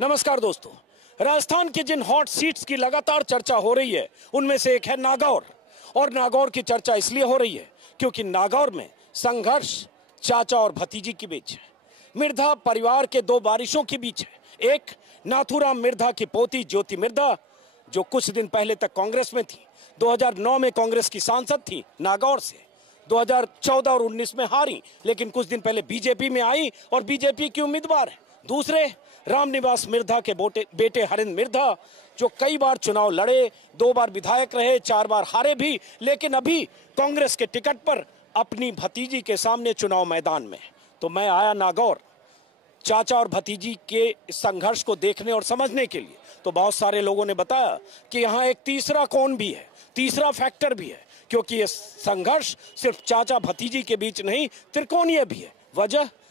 नमस्कार दोस्तों, राजस्थान की जिन हॉट सीट्स की लगातार चर्चा हो रही है उनमें से एक है नागौर। और नागौर की चर्चा इसलिए हो रही है क्योंकि नागौर में संघर्ष चाचा और भतीजी के बीच है। मिर्धा परिवार के दो बारिशों के बीच है। एक नाथूराम मिर्धा की पोती ज्योति मिर्धा, जो कुछ दिन पहले तक कांग्रेस में थी, 2009 में कांग्रेस की सांसद थी नागौर से, 2014 और 19 में हारी, लेकिन कुछ दिन पहले बीजेपी में आई और बीजेपी की उम्मीदवार है। दूसरे रामनिवास मिर्धा के बेटे हरेंद्र मिर्धा, जो कई बार चुनाव लड़े, 2 बार विधायक रहे, 4 बार हारे भी, लेकिन अभी कांग्रेस के टिकट पर अपनी भतीजी के सामने चुनाव मैदान में। तो मैं आया नागौर चाचा और भतीजी के संघर्ष को देखने और समझने के लिए। तो बहुत सारे लोगों ने बताया कि यहाँ एक तीसरा कोण भी है, तीसरा फैक्टर भी है, क्योंकि ये संघर्ष सिर्फ चाचा भतीजी के बीच नहीं, त्रिकोणीय भी है।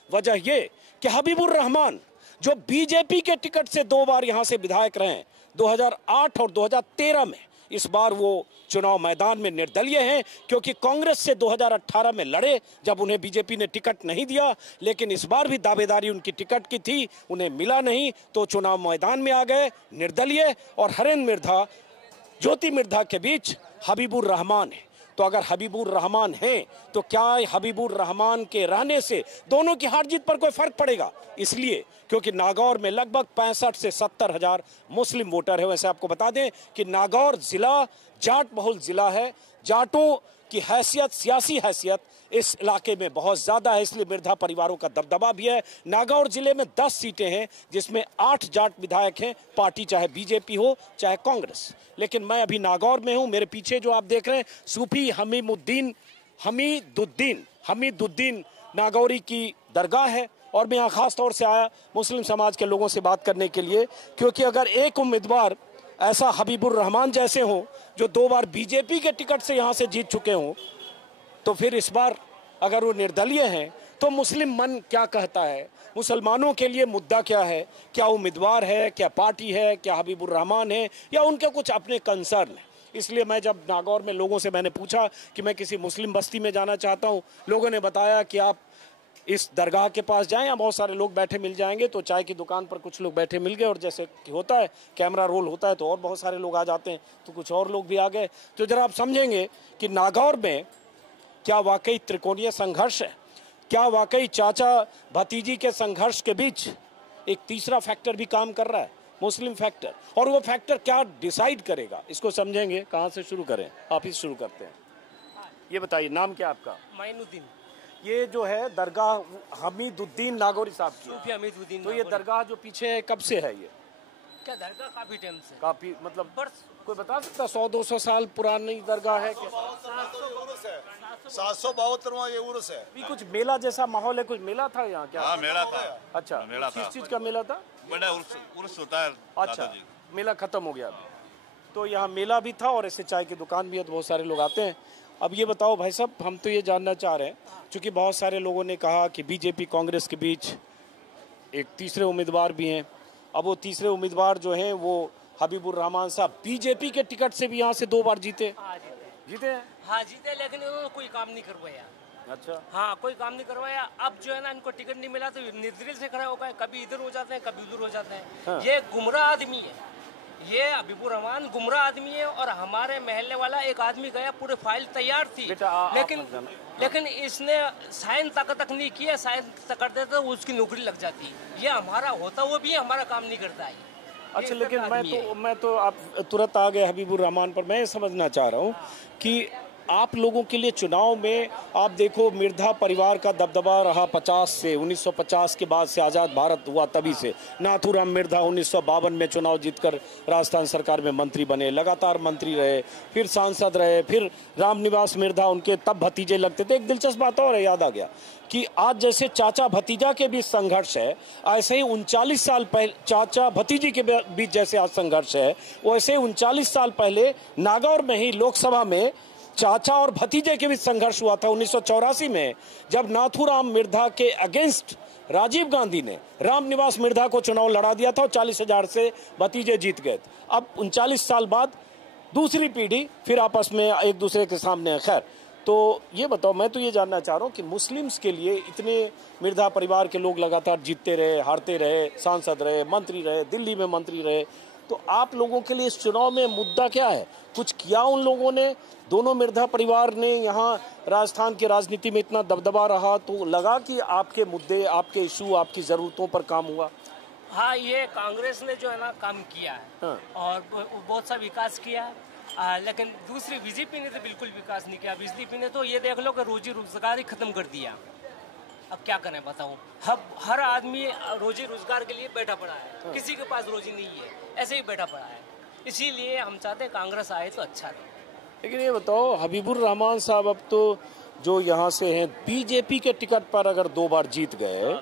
वजह ये कि हबीबुर रहमान, जो बीजेपी के टिकट से 2 बार यहां से विधायक रहे, 2008 और 2013 में, इस बार वो चुनाव मैदान में निर्दलीय हैं, क्योंकि कांग्रेस से 2018 में लड़े जब उन्हें बीजेपी ने टिकट नहीं दिया, लेकिन इस बार भी दावेदारी उनकी टिकट की थी, उन्हें मिला नहीं, तो चुनाव मैदान में आ गए निर्दलीय। और हरेंद्र मिर्धा ज्योति मिर्धा के बीच हबीबुर रहमान है। तो अगर हबीबुर रहमान हैं तो क्या हबीबुर रहमान के रहने से दोनों की हार जीत पर कोई फर्क पड़ेगा? इसलिए क्योंकि नागौर में लगभग 65 से 70 हजार मुस्लिम वोटर है। वैसे आपको बता दें कि नागौर जिला जाट बहुल जिला है। जाटों की हैसियत, सियासी हैसियत इस इलाके में बहुत ज्यादा है, इसलिए मिर्धा परिवारों का दबदबा भी है। नागौर जिले में 10 सीटें हैं, जिसमें 8 जाट विधायक हैं, पार्टी चाहे बीजेपी हो चाहे कांग्रेस। लेकिन मैं अभी नागौर में हूं। मेरे पीछे जो आप देख रहे हैं, सूफी हमीदुद्दीन नागौरी की दरगाह है। और मैं यहाँ खास तौर से आया मुस्लिम समाज के लोगों से बात करने के लिए, क्योंकि अगर एक उम्मीदवार ऐसा हबीबुर रहमान जैसे हों जो 2 बार बीजेपी के टिकट से यहां से जीत चुके हों, तो फिर इस बार अगर वो निर्दलीय हैं तो मुस्लिम मन क्या कहता है, मुसलमानों के लिए मुद्दा क्या है, क्या उम्मीदवार है, क्या पार्टी है, क्या हबीबुर रहमान है, या उनके कुछ अपने कंसर्न है। इसलिए मैं जब नागौर में लोगों से मैंने पूछा कि मैं किसी मुस्लिम बस्ती में जाना चाहता हूं, लोगों ने बताया कि आप इस दरगाह के पास जाएं, यहाँ बहुत सारे लोग बैठे मिल जाएंगे। तो चाय की दुकान पर कुछ लोग बैठे मिल गए, और जैसे होता है कैमरा रोल होता है तो और बहुत सारे लोग आ जाते हैं, तो कुछ और लोग भी आ गए। तो जरा आप समझेंगे कि नागौर में क्या वाकई त्रिकोणीय संघर्ष है, क्या वाकई चाचा भतीजी के संघर्ष के बीच एक तीसरा फैक्टर भी काम कर रहा है, मुस्लिम फैक्टर, और वो फैक्टर क्या डिसाइड करेगा, इसको समझेंगे। कहाँ से शुरू करें? आप ही शुरू करते हैं। ये बताइए, नाम क्या आपका? माइनुद्दीन। ये जो है दरगाह हमीदुद्दीन नागौरी साहब की, सूफी हमीदुद्दीन। तो ये दरगाह जो पीछे है कब से है? ये क्या दरगाह काफी टाइम से, काफी मतलब बरस, कोई बता सकता 100-200 साल पुरानी दरगाह है क्या? 772वां ये उर्स है। अभी कुछ मेला जैसा माहौल है, कुछ मेला था यहाँ क्या? हाँ, मेला था। अच्छा, मेला था। किस चीज का मेला था? बड़ा उर्स होता है। अच्छा, मेला खत्म हो गया अभी। तो यहाँ मेला भी था और ऐसे चाय की दुकान भी है, तो बहुत सारे लोग आते हैं। अब ये बताओ भाई साहब, हम तो ये जानना चाह रहे हैं, क्योंकि बहुत सारे लोगों ने कहा कि बीजेपी कांग्रेस के बीच एक तीसरे उम्मीदवार भी हैं। अब वो तीसरे उम्मीदवार जो हैं वो हबीबुर रहमान साहब बीजेपी के टिकट से भी यहाँ से 2 बार जीते। जीते हैं? हाँ जीते, लेकिन उन्होंने कोई काम नहीं करवाया। अच्छा, हाँ, कोई काम नहीं करवाया। अब जो है ना, इनको टिकट नहीं मिला तो निर्दलीय से खड़े हो गए, कभी इधर हो जाते हैं, कभी उधर हो जाते हैं। हाँ। ये गुमराह आदमी है, ये हबीबुर रहमान गुमराह आदमी है। और हमारे महल्ले वाला एक आदमी गया, पूरी फाइल तैयार थी, लेकिन इसने साइन तक नहीं किया। साइन कर देता तो उसकी नौकरी लग जाती। ये हमारा होता वो भी है, हमारा काम नहीं करता है। अच्छा, लेकिन मैं तो आप तुरंत आ गए हबीबुर रहमान पर। मैं ये समझना चाह रहा हूँ कि आप लोगों के लिए चुनाव में आप देखो, मिर्धा परिवार का दबदबा रहा 50 से 1950 के बाद से आज़ाद भारत हुआ तभी से। नाथूराम मिर्धा 1952 में चुनाव जीतकर राजस्थान सरकार में मंत्री बने, लगातार मंत्री रहे, फिर सांसद रहे, फिर रामनिवास मिर्धा उनके तब भतीजे लगते थे। एक दिलचस्प बात और है, याद आ गया कि आज जैसे चाचा भतीजा के बीच संघर्ष है, ऐसे ही 39 साल पहले चाचा भतीजी के बीच जैसे आज संघर्ष है, वैसे 39 साल पहले नागौर में ही लोकसभा में चाचा और भतीजे के बीच संघर्ष हुआ था 1984 में, जब नाथूराम मिर्धा के अगेंस्ट राजीव गांधी ने रामनिवास मिर्धा को चुनाव लड़ा दिया था और 40,000 से भतीजे जीत गए। अब 39 साल बाद दूसरी पीढ़ी फिर आपस में एक दूसरे के सामने है। खैर, तो ये बताओ, मैं तो ये जानना चाह रहा हूँ कि मुस्लिम्स के लिए इतने मिर्जा परिवार के लोग लगातार जीतते रहे, हारते रहे, सांसद रहे, मंत्री रहे, दिल्ली में मंत्री रहे, तो आप लोगों के लिए इस चुनाव में मुद्दा क्या है? कुछ किया उन लोगों ने? दोनों मिर्जा परिवार ने यहाँ राजस्थान की राजनीति में इतना दबदबा रहा, तो लगा कि आपके मुद्दे, आपके इशू, आपकी ज़रूरतों पर काम हुआ? हाँ, ये कांग्रेस ने जो है ना काम किया है। हाँ। और बहुत सा विकास किया है। लेकिन दूसरी बीजेपी ने तो बिल्कुल विकास नहीं किया। बीजेपी ने तो ये देख लो कि रोजी रोजगार ही खत्म कर दिया। अब क्या करें बताओ, हर आदमी रोजी रोजगार के लिए बैठा पड़ा है, किसी के पास रोजी नहीं है, ऐसे ही बैठा पड़ा है। इसीलिए हम चाहते हैं कांग्रेस आए तो अच्छा रहे। लेकिन ये बताओ, हबीबुर रहमान साहब अब तो जो यहाँ से हैं बीजेपी के टिकट पर अगर 2 बार जीत गए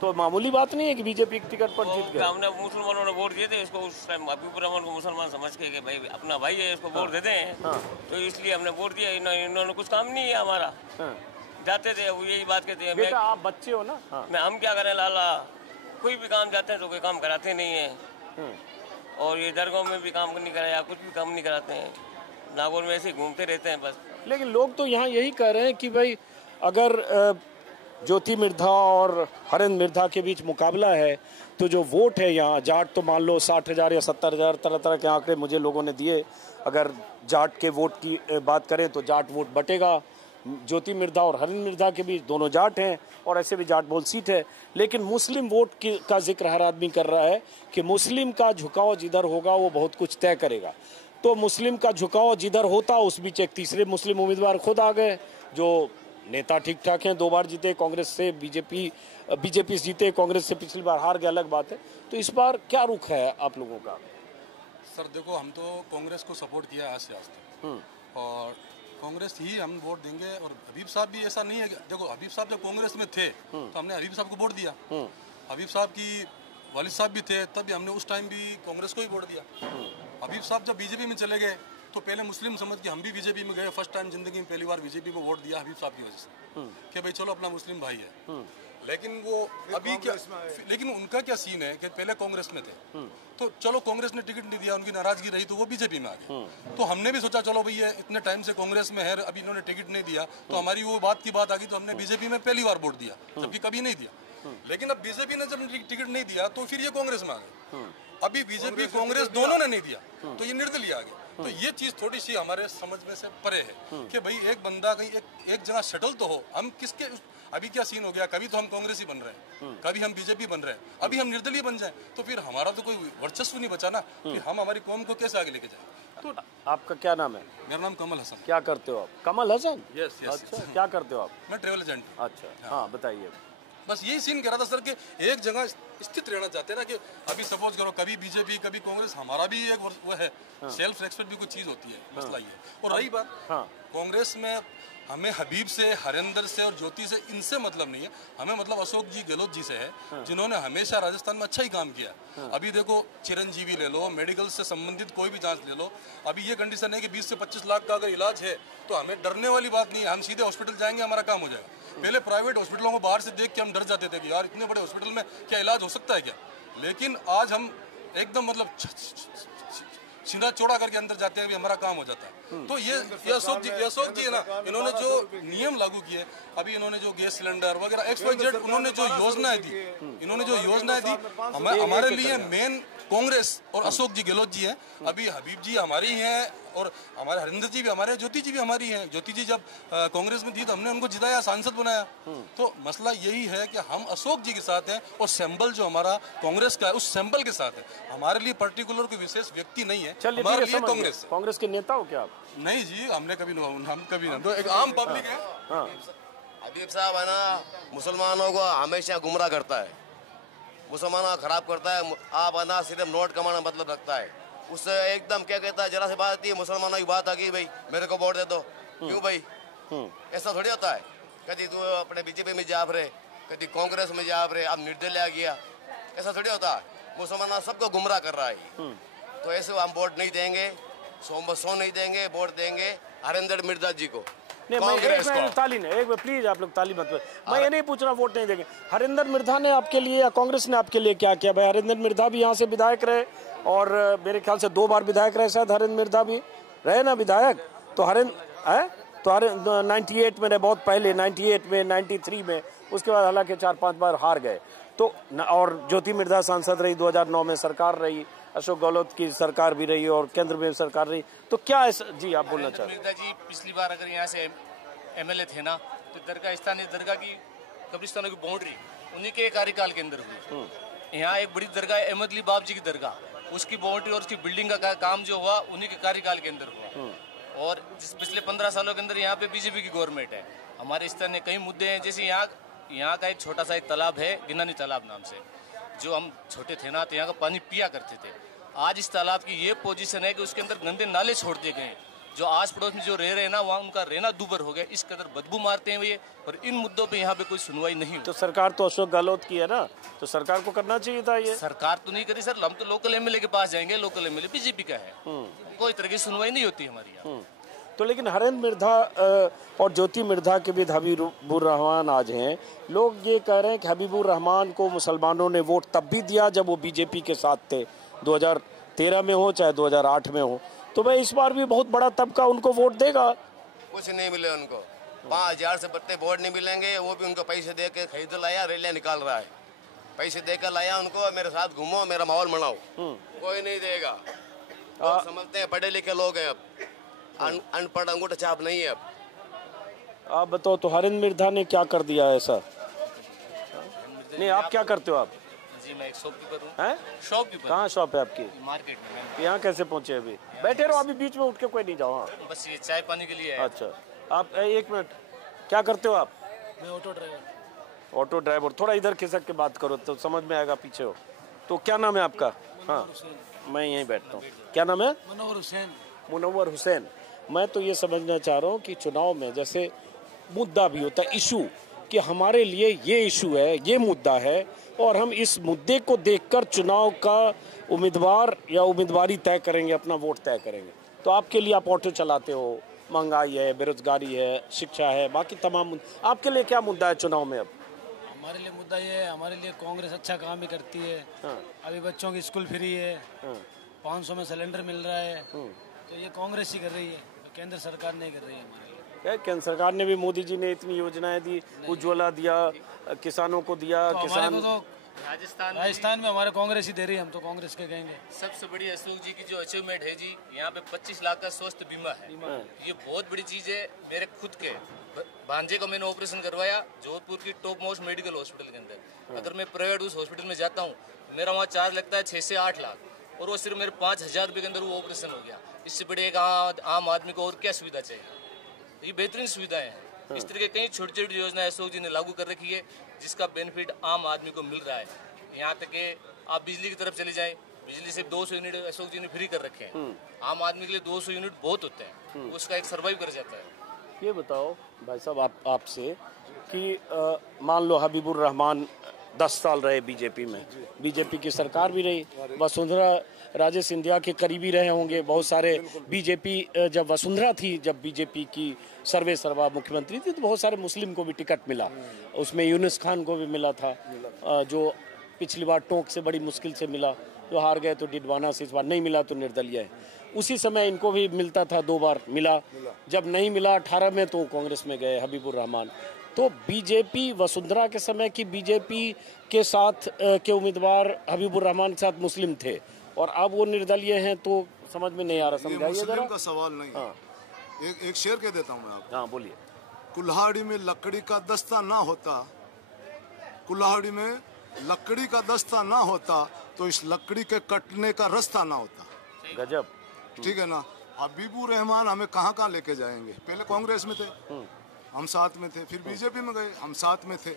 तो मामूली बात नहीं है कि बीजेपी के टिकट पर जीत गए। हमने मुसलमानों ने वोट दिए थे इसको, उस टाइम हबीबुर रहमान को मुसलमान समझ के कि भाई अपना भाई है, इसको वोट देते हैं। हाँ। तो इसलिए हमने वोट दिया। इन्होंने कुछ काम नहीं है हमारा। हाँ। जाते थे वो यही बात कहते हैं, बेटा आप बच्चे हो ना। हाँ। हम क्या करें लाला, कोई भी काम जाते हैं तो कोई काम कराते नहीं है। और ये दरगाह में भी काम नहीं कराया, कुछ भी काम नहीं कराते हैं। नागौर में ऐसे घूमते रहते हैं बस। लेकिन लोग तो यहाँ यही कह रहे हैं कि भाई अगर ज्योति मिर्धा और हरेंद्र मिर्धा के बीच मुकाबला है तो जो वोट है यहाँ, जाट तो मान लो 60,000 या 70,000 तरह तरह के आंकड़े मुझे लोगों ने दिए। अगर जाट के वोट की बात करें तो जाट वोट बटेगा। ज्योति मिर्धा और हरेंद्र मिर्धा के बीच दोनों जाट हैं और ऐसे भी जाट बोल सीट है। लेकिन मुस्लिम वोट का जिक्र हर आदमी कर रहा है कि मुस्लिम का झुकाव जिधर होगा वो बहुत कुछ तय करेगा। तो मुस्लिम का झुकाव जिधर होता, उस बीच एक तीसरे मुस्लिम उम्मीदवार खुद आ गए जो नेता ठीक ठाक हैं, 2 बार जीते कांग्रेस से, बीजेपी से जीते, कांग्रेस से पिछली बार हार गए, अलग बात है। तो इस बार क्या रुख है आप लोगों का? सर देखो, हम तो कांग्रेस को सपोर्ट किया आज से आज तक और कांग्रेस ही हम वोट देंगे। और हबीब साहब भी ऐसा नहीं है, देखो हबीब साहब जब कांग्रेस में थे तो हमने हबीब साहब को वोट दिया। हबीब साहब की वालिद साहब भी थे, तब भी हमने उस टाइम भी कांग्रेस को ही वोट दिया। हबीब साहब जब बीजेपी में चले गए तो पहले मुस्लिम समझ के हम भी बीजेपी में गए। फर्स्ट टाइम जिंदगी में पहली बार बीजेपी को वोट दिया हबीब साहब की वजह से कि भाई चलो अपना मुस्लिम भाई है। लेकिन वो अभी क्या, लेकिन उनका क्या सीन है कि पहले कांग्रेस में थे तो चलो कांग्रेस ने टिकट नहीं दिया, उनकी नाराजगी रही तो वो बीजेपी में आ गए। तो हमने भी सोचा चलो भैया इतने टाइम से कांग्रेस में है, अभी इन्होंने टिकट नहीं दिया तो हमारी वो बात की बात आ गई, तो हमने बीजेपी में पहली बार वोट दिया, जबकि कभी नहीं दिया। लेकिन अब बीजेपी ने जब टिकट नहीं दिया तो फिर ये कांग्रेस में आ गए। अभी बीजेपी कांग्रेस दोनों ने नहीं दिया तो ये निर्दलीय आ गए। तो ये चीज थोड़ी सी हमारे समझ में से परे है कि भाई एक बंदा कहीं एक जगह सेटल तो हो। हम किसके, अभी क्या सीन हो गया, कभी तो हम कांग्रेस ही बन रहे हैं, कभी हम बीजेपी बन रहे हैं, अभी हम निर्दलीय बन जाएं तो फिर हमारा तो कोई वर्चस्व नहीं बचा ना, फिर हम हमारी कौम को कैसे आगे लेके जाए। तो आपका क्या नाम है? मेरा नाम कमल हसन। क्या करते हो आप? कमल हसन? Yes yes. अच्छा, क्या करते हो आप? मैं ट्रेवल एजेंट। अच्छा, हाँ बताइए। बस यही सीन कह रहा था सर कि एक जगह स्थित रहना चाहते हैं ना, कि अभी सपोज करो कभी बीजेपी कभी कांग्रेस, हमारा भी एक वो है सेल्फ रेस्पेक्ट भी कुछ चीज होती है, मसला ये। और रही बात कांग्रेस में, हमें हबीब से, हरेंद्र से और ज्योति से इनसे मतलब नहीं है, हमें मतलब अशोक जी गहलोत जी से है, जिन्होंने हमेशा राजस्थान में अच्छा ही काम किया। अभी देखो चिरंजीवी ले लो, मेडिकल से संबंधित कोई भी जांच ले लो, अभी ये कंडीशन है कि 20 से 25 लाख का अगर इलाज है तो हमें डरने वाली बात नहीं है, हम सीधे हॉस्पिटल जाएंगे, हमारा काम हो जाएगा। पहले प्राइवेट हॉस्पिटलों को बाहर से देख के हम डर जाते थे कि यार इतने बड़े हॉस्पिटल में क्या इलाज हो सकता है क्या, लेकिन आज हम एकदम मतलब सीधा चौड़ा करके अंदर जाते हैं, भी हमारा काम हो जाता है। तो ये अशोक जी है ना, इन्होंने जो नियम लागू किए, अभी इन्होंने जो गैस सिलेंडर वगैरह XYZ उन्होंने जो योजनाएं दी, हमारे लिए मेन कांग्रेस और अशोक जी गहलोत जी हैं। अभी हबीब जी हमारी हैं और हमारे हरिंदर जी भी हमारे, ज्योति जी भी हमारी हैं। ज्योति जी जब कांग्रेस में थी तो हमने उनको जिताया, सांसद बनाया। तो मसला यही है कि हम अशोक जी के साथ हैं और सिंबल जो हमारा कांग्रेस का है उस सिंबल के साथ है। हमारे लिए पर्टिकुलर कोई विशेष व्यक्ति नहीं है, हमारे लिए कांग्रेस। कांग्रेस के नेता हो क्या आप? नहीं जी, हमने कभी नहीं, तो एक आम पब्लिक है। हबीब साहब है ना, मुसलमानों को हमेशा गुमराह करता है, मुसलमानों को खराब करता है। आप आना सिर्फ नोट कमाना मतलब रखता है, उससे एकदम क्या कहता है, जरा से बात आती है मुसलमानों की बात आ गई, भाई मेरे को वोट दे दो। क्यों भाई, ऐसा थोड़ी होता है। कभी तू अपने बीजेपी में जा रहे, कभी कांग्रेस में जा रहे, अब निर्दलीय आ गया, ऐसा थोड़ी होता है। मुसलमान सबको गुमराह कर रहा है, तो ऐसे हम वोट नहीं देंगे, सौ नहीं देंगे, वोट देंगे हरेंद्र मिर्जा जी को। नहीं, मैं ताली नहीं, एक प्लीज आप लोग ताली मत। मैं ये नहीं पूछ रहा वोट नहीं देंगे। हरेंद्र मिर्धा ने आपके लिए या कांग्रेस ने आपके लिए क्या किया? भाई हरेंद्र मिर्धा भी यहाँ से विधायक रहे और मेरे ख्याल से 2 बार विधायक रहे, शायद हरेंद्र मिर्धा भी रहे ना विधायक। तो हरेंद्र तो 98 में बहुत पहले, 98 में, 93 में, उसके बाद हालांकि 4-5 बार हार गए। तो और ज्योति मिर्धा सांसद रही, 2009 में सरकार रही, अशोक गहलोत की सरकार भी रही और केंद्र में सरकार रही। तो क्या ऐसा जी आप बोलना चाहते हैं? मिर्धा जी पिछली बार अगर यहाँ से एमएलए थे ना, तो दरगाह स्थानीय दरगाह की कब्रिस्तानों की बाउंड्री उन्हीं के कार्यकाल के अंदर हुई। यहाँ एक बड़ी दरगाह अहमदली बाप जी की दरगाह, उसकी बाउंड्री और उसकी बिल्डिंग का काम जो हुआ उन्हीं के कार्यकाल के अंदर हुआ। और पिछले 15 सालों के अंदर यहाँ पे बीजेपी की गवर्नमेंट है। हमारे स्थानीय कई मुद्दे हैं, जैसे यहाँ का एक छोटा सा एक तालाब है, गिनानी तालाब नाम से, जो हम छोटे थे ना तो यहाँ का पानी पिया करते थे। आज इस तालाब की ये पोजीशन है कि उसके अंदर गंदे नाले छोड़ दिए गए। जो आस पड़ोस में जो रह रहे हैं ना, वहाँ उनका रहना दूभर हो गया, इस कदर बदबू मारते हैं ये। और इन मुद्दों पे यहाँ पे कोई सुनवाई नहीं हुई। तो सरकार तो अशोक गहलोत की है ना, तो सरकार को करना चाहिए था ये। सरकार तो नहीं करी सर, हम तो लोकल एमएलए के पास जाएंगे, लोकल एमएलए बीजेपी का है, कोई तरह की सुनवाई नहीं होती हमारी यहाँ। तो लेकिन हरेंद्र मिर्धा और ज्योति मिर्धा के भी हबीबुर रहमान आज हैं। लोग ये कह रहे हैं कि हबीबुर रहमान को मुसलमानों ने वोट तब भी दिया जब वो बीजेपी के साथ थे, 2013 में हो चाहे 2008 में हो। तो भाई इस बार भी बहुत बड़ा तबका उनको वोट देगा। कुछ नहीं मिले उनको, 5000 से बढ़ते वोट नहीं मिलेंगे। वो भी उनको पैसे दे के खरीद लाया, रैलियां निकाल रहा है, पैसे देकर लाया उनको, मेरे साथ घूमो, मेरा माहौल बनाओ, कोई नहीं देगा। लोग समझते हैं पढ़े लिखे लोग हैं, अब अनपढ़ अंगूठा छाप नहीं है। अब आप बताओ तो हरेंद्र मिर्धा ने क्या कर दिया ऐसा? नहीं, आप क्या करते हो आप? जी मैं एक शॉपकीपर हूँ। हैं? शॉपकीपर। कहाँ शॉप है आपकी? मार्केट में। यहाँ कैसे पहुँचे अभी? बैठे रहो, अभी बीच में उठ के कोई नहीं जाओ। बस ये चाय पानी के लिए है। अच्छा, आप एक मिनट, क्या करते हो आप? मैं ऑटो ड्राइवर। Auto driver. थोड़ा इधर खिसक के बात करो तो समझ में आएगा, पीछे हो। तो क्या नाम है आपका? हाँ, मैं यहीं बैठता हूँ। क्या नाम है? मनोहर हुसैन। मुनव्वर हुसैन। मैं तो ये समझना चाह रहा हूँ कि चुनाव में जैसे मुद्दा भी होता है, इशू, कि हमारे लिए ये इशू है, ये मुद्दा है, और हम इस मुद्दे को देखकर चुनाव का उम्मीदवार या उम्मीदवारी तय करेंगे, अपना वोट तय करेंगे। तो आपके लिए आप ऑटो चलाते हो, महंगाई है, बेरोजगारी है, शिक्षा है, बाकी तमाम, आपके लिए क्या मुद्दा है चुनाव में? अब हमारे लिए मुद्दा ये है, हमारे लिए कांग्रेस अच्छा काम ही करती है। हाँ। अभी बच्चों की स्कूल फ्री है, 500 में सिलेंडर मिल रहा है, तो ये कांग्रेस ही कर रही है, तो केंद्र सरकार नहीं कर रही है हमारे लिए। केंद्र सरकार ने भी, मोदी जी ने इतनी योजनाएं दी, उज्ज्वला दिया, किसानों को दिया, तो किसान हमारे को तो राजस्थान में हमारे कांग्रेस ही दे रही है, हम तो कांग्रेस के कहेंगे। सबसे बड़ी अशोक जी की जो अचीवमेंट है जी, यहाँ पे 25 लाख का स्वास्थ्य बीमा है। ये बहुत बड़ी चीज है। मेरे खुद के भांजे को मैंने ऑपरेशन करवाया जोधपुर की टॉप मोस्ट मेडिकल हॉस्पिटल के अंदर। अगर मैं प्राइवेट उस हॉस्पिटल में जाता हूँ, मेरा वहाँ चार्ज लगता है 6 से 8 लाख, और वो सिर्फ मेरे 5000 रुपये के अंदर वो ऑपरेशन हो गया। इससे बड़े एक आम आदमी को और क्या सुविधा चाहिए? ये बेहतरीन सुविधाएं हैं। इस तरह के कई छोटी छोटी योजनाएं अशोक जी ने लागू कर रखी है, जिसका बेनिफिट आम आदमी को मिल रहा है। यहाँ तक कि आप बिजली की तरफ चले जाएं, बिजली से 200 यूनिट अशोक जी ने फ्री कर रखे हैं। आम आदमी के लिए 200 यूनिट बहुत होते हैं, उसका एक सर्वाइव कर जाता है। ये बताओ भाई साहब आपसे कि मान लो हबीबुर रहमान 10 साल रहे बीजेपी में, बीजेपी की सरकार भी रही, वसुंधरा राजे सिंधिया के करीबी रहे होंगे बहुत सारे। बीजेपी जब वसुंधरा थी, जब बीजेपी की सर्वे सर्वा मुख्यमंत्री थी, तो बहुत सारे मुस्लिम को भी टिकट मिला, उसमें यूनुस खान को भी मिला था, जो पिछली बार टोंक से बड़ी मुश्किल से मिला, जो हार गए, तो डिडवाना से इस बार नहीं मिला तो निर्दलीय है। उसी समय इनको भी मिलता था, 2 बार मिला, जब नहीं मिला 18 में तो कांग्रेस में गए हबीबुर रहमान। तो बीजेपी वसुंधरा के समय की बीजेपी के साथ के उम्मीदवार हबीबुर रहमान के साथ मुस्लिम थे, और अब वो निर्दलीय हैं, तो समझ में नहीं आ रहा। समझाइए मुस्लिम का सवाल नहीं। हाँ। एक शेर कह देता हूँ मैं आपको। हाँ बोलिए। कुल्हाड़ी में लकड़ी का दस्ता ना होता, कुल्हाड़ी में लकड़ी का दस्ता ना होता तो इस लकड़ी के कटने का रास्ता ना होता। गजब। ठीक है ना। हबीबुर रहमान हमें कहाँ कहाँ लेके जाएंगे? पहले कांग्रेस में थे, हम साथ में थे, फिर बीजेपी में गए, हम साथ में थे,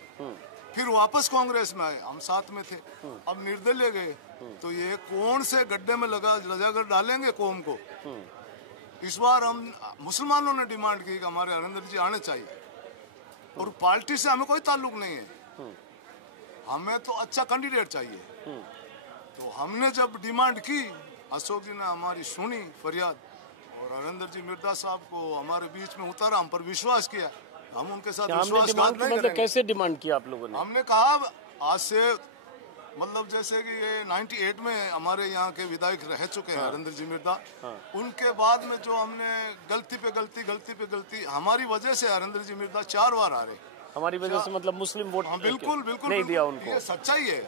फिर वापस कांग्रेस में आए, हम साथ में थे, अब निर्दलीय गए। तो ये कौन से गड्ढे में लगाकर डालेंगे कौम को? इस बार हम मुसलमानों ने डिमांड की कि हमारे हरेंद्र जी आने चाहिए, और पार्टी से हमें कोई ताल्लुक नहीं है, हमें तो अच्छा कैंडिडेट चाहिए। तो हमने जब डिमांड की, अशोक जी ने हमारी सुनी फरियाद, और हरेंद्र जी मिर्धा साहब को हमारे बीच में उतारा, हम पर विश्वास किया, हम उनके साथ विश्वासघात नहीं करेंगे। कैसे डिमांड किया आप लोगों ने? हमने कहा आज से मतलब जैसे कि ये 98 में हमारे यहाँ के विधायक रह चुके हैं हरेंद्र जी मिर्धा। उनके बाद में जो हमने गलती पे गलती हमारी वजह से हरेंद्र जी मिर्धा 4 बार आ रहे। हमारी वजह से मतलब मुस्लिम वोट बिल्कुल नहीं दिया उनको। ये सच्चाई है।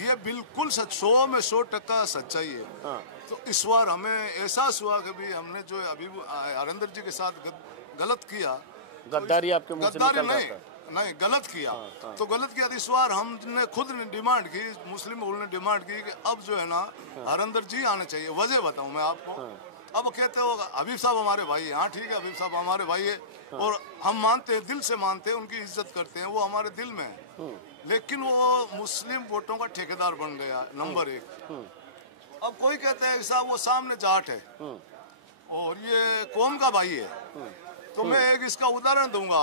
ये बिल्कुल 100 में 100% सच्चाई है। तो इस बार हमें एहसास हुआ कि भी हमने जो अभी हरेंद्र जी के साथ गलत किया, गद्दारी आपके मुंह से निकल रहा था। नहीं गलत किया। तो गलत किया तो इस बार हमने खुद डिमांड की, मुस्लिम बहुल ने डिमांड की कि अब जो है ना हरेंद्र जी आने चाहिए। वजह बताऊं मैं आपको। अब कहते हो हबीब साहब हमारे भाई हैं। हाँ ठीक है, हबीब साहब हमारे भाई है और हम मानते हैं, दिल से मानते हैं, उनकी इज्जत करते हैं, वो हमारे दिल में है। लेकिन वो मुस्लिम वोटों का ठेकेदार बन गया, नंबर 1। अब कोई कहते हैं साहब वो सामने जाट है और ये कौम का भाई है। तो मैं एक इसका उदाहरण दूंगा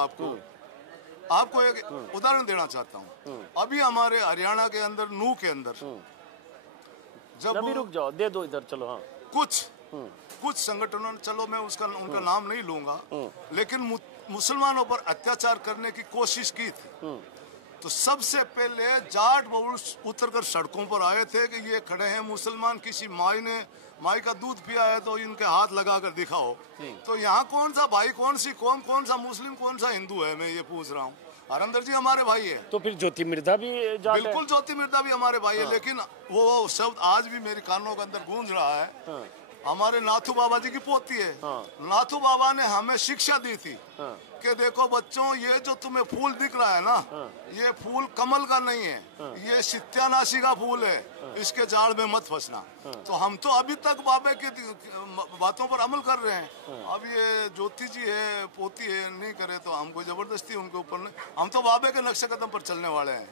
आपको एक उदाहरण देना चाहता हूँ। अभी हमारे हरियाणा के अंदर नूह के अंदर जब अभी रुक जाओ, दे दो इधर, चलो। हाँ, कुछ संगठनों, चलो मैं उनका नाम नहीं लूंगा, लेकिन मुसलमानों पर अत्याचार करने की कोशिश की थी। तो सबसे पहले जाट बहुल उतरकर सड़कों पर आए थे कि ये खड़े हैं मुसलमान, किसी माई का दूध पिया है तो इनके हाथ लगा कर दिखाओ। तो यहाँ कौन सा भाई, कौन सी कौम, कौन सा मुस्लिम, कौन सा हिंदू है, मैं ये पूछ रहा हूँ। हरेंद्र जी हमारे भाई है। तो फिर ज्योति मिर्धा भी जाट है। बिल्कुल ज्योति मिर्धा भी हमारे भाई है। लेकिन वो शब्द आज भी मेरे कानों के अंदर गूंज रहा है। हमारे नाथू बाबा जी की पोती है। नाथू बाबा ने हमें शिक्षा दी थी कि देखो बच्चों, ये जो तुम्हें फूल दिख रहा है ना, ये फूल कमल का नहीं है, ये सत्यानाशी का फूल है, इसके जाड़ में मत फंसना। तो हम तो अभी तक बाबा की बातों पर अमल कर रहे हैं। अब ये ज्योति जी है, पोती है, नहीं करे तो हमको जबरदस्ती उनके ऊपर नहीं। हम तो बाबा के नक्शे कदम पर चलने वाले हैं,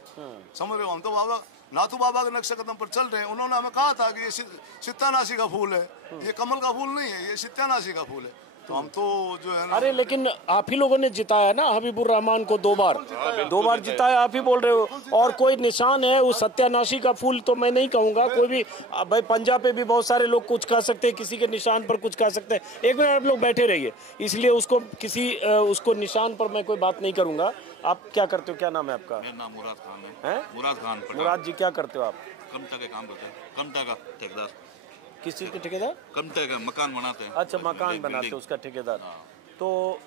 समझ रहे हो। हम तो बाबा नाथू बाबा के नक्शे कदम पर चल रहे हैं। उन्होंने हमें कहा था कि ये सत्यानाशी का फूल है, ये कमल का फूल नहीं है, ये सत्यानाशी का फूल है। तो हम तो जो है ना, अरे लेकिन आप ही लोगों ने जिताया ना हबीबुर रहमान को, 2 बार जिताया, आप ही बोल रहे हो। और कोई निशान है उस सत्यानाशी का फूल तो मैं नहीं कहूंगा। कोई भी भाई, पंजाब पे भी बहुत सारे लोग कुछ कह सकते हैं, किसी के निशान पर कुछ कह सकते हैं। एक मिनट आप लोग बैठे रहिए, इसलिए उसको निशान पर मैं कोई बात नहीं करूंगा। आप क्या करते हो, क्या नाम है आपका? मेरा नाम मुराद खान है। मुराद खान। मुराद जी क्या करते हो आप? कमता के काम करते हैं, कमता का ठेकेदार। किस चीज के ठेकेदार? कमता का मकान बनाते हैं। अच्छा, मकान बनाते हैं, उसका ठेकेदार। तो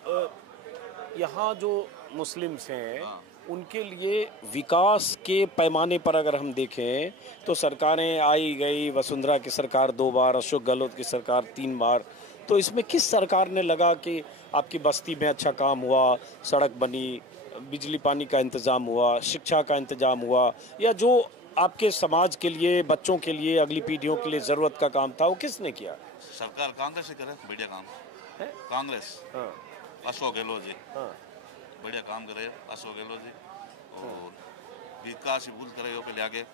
यहाँ जो मुस्लिम्स हैं उनके लिए विकास के पैमाने पर अगर हम देखें तो सरकारें आई गई, वसुंधरा की सरकार 2 बार, अशोक गहलोत की सरकार 3 बार। तो इसमें किस सरकार ने लगा कि आपकी बस्ती में अच्छा काम हुआ, सड़क बनी, बिजली पानी का इंतज़ाम हुआ, शिक्षा का इंतज़ाम हुआ, या जो आपके समाज के लिए, बच्चों के लिए, अगली पीढ़ियों के लिए ज़रूरत का काम था, वो किसने किया? सरकार कांग्रेस से करे बढ़िया काम है। कांग्रेस, अशोक गहलोत जी बढ़िया काम करे, अशोक गहलोत जी। और विकास भूल करे पहले आगे,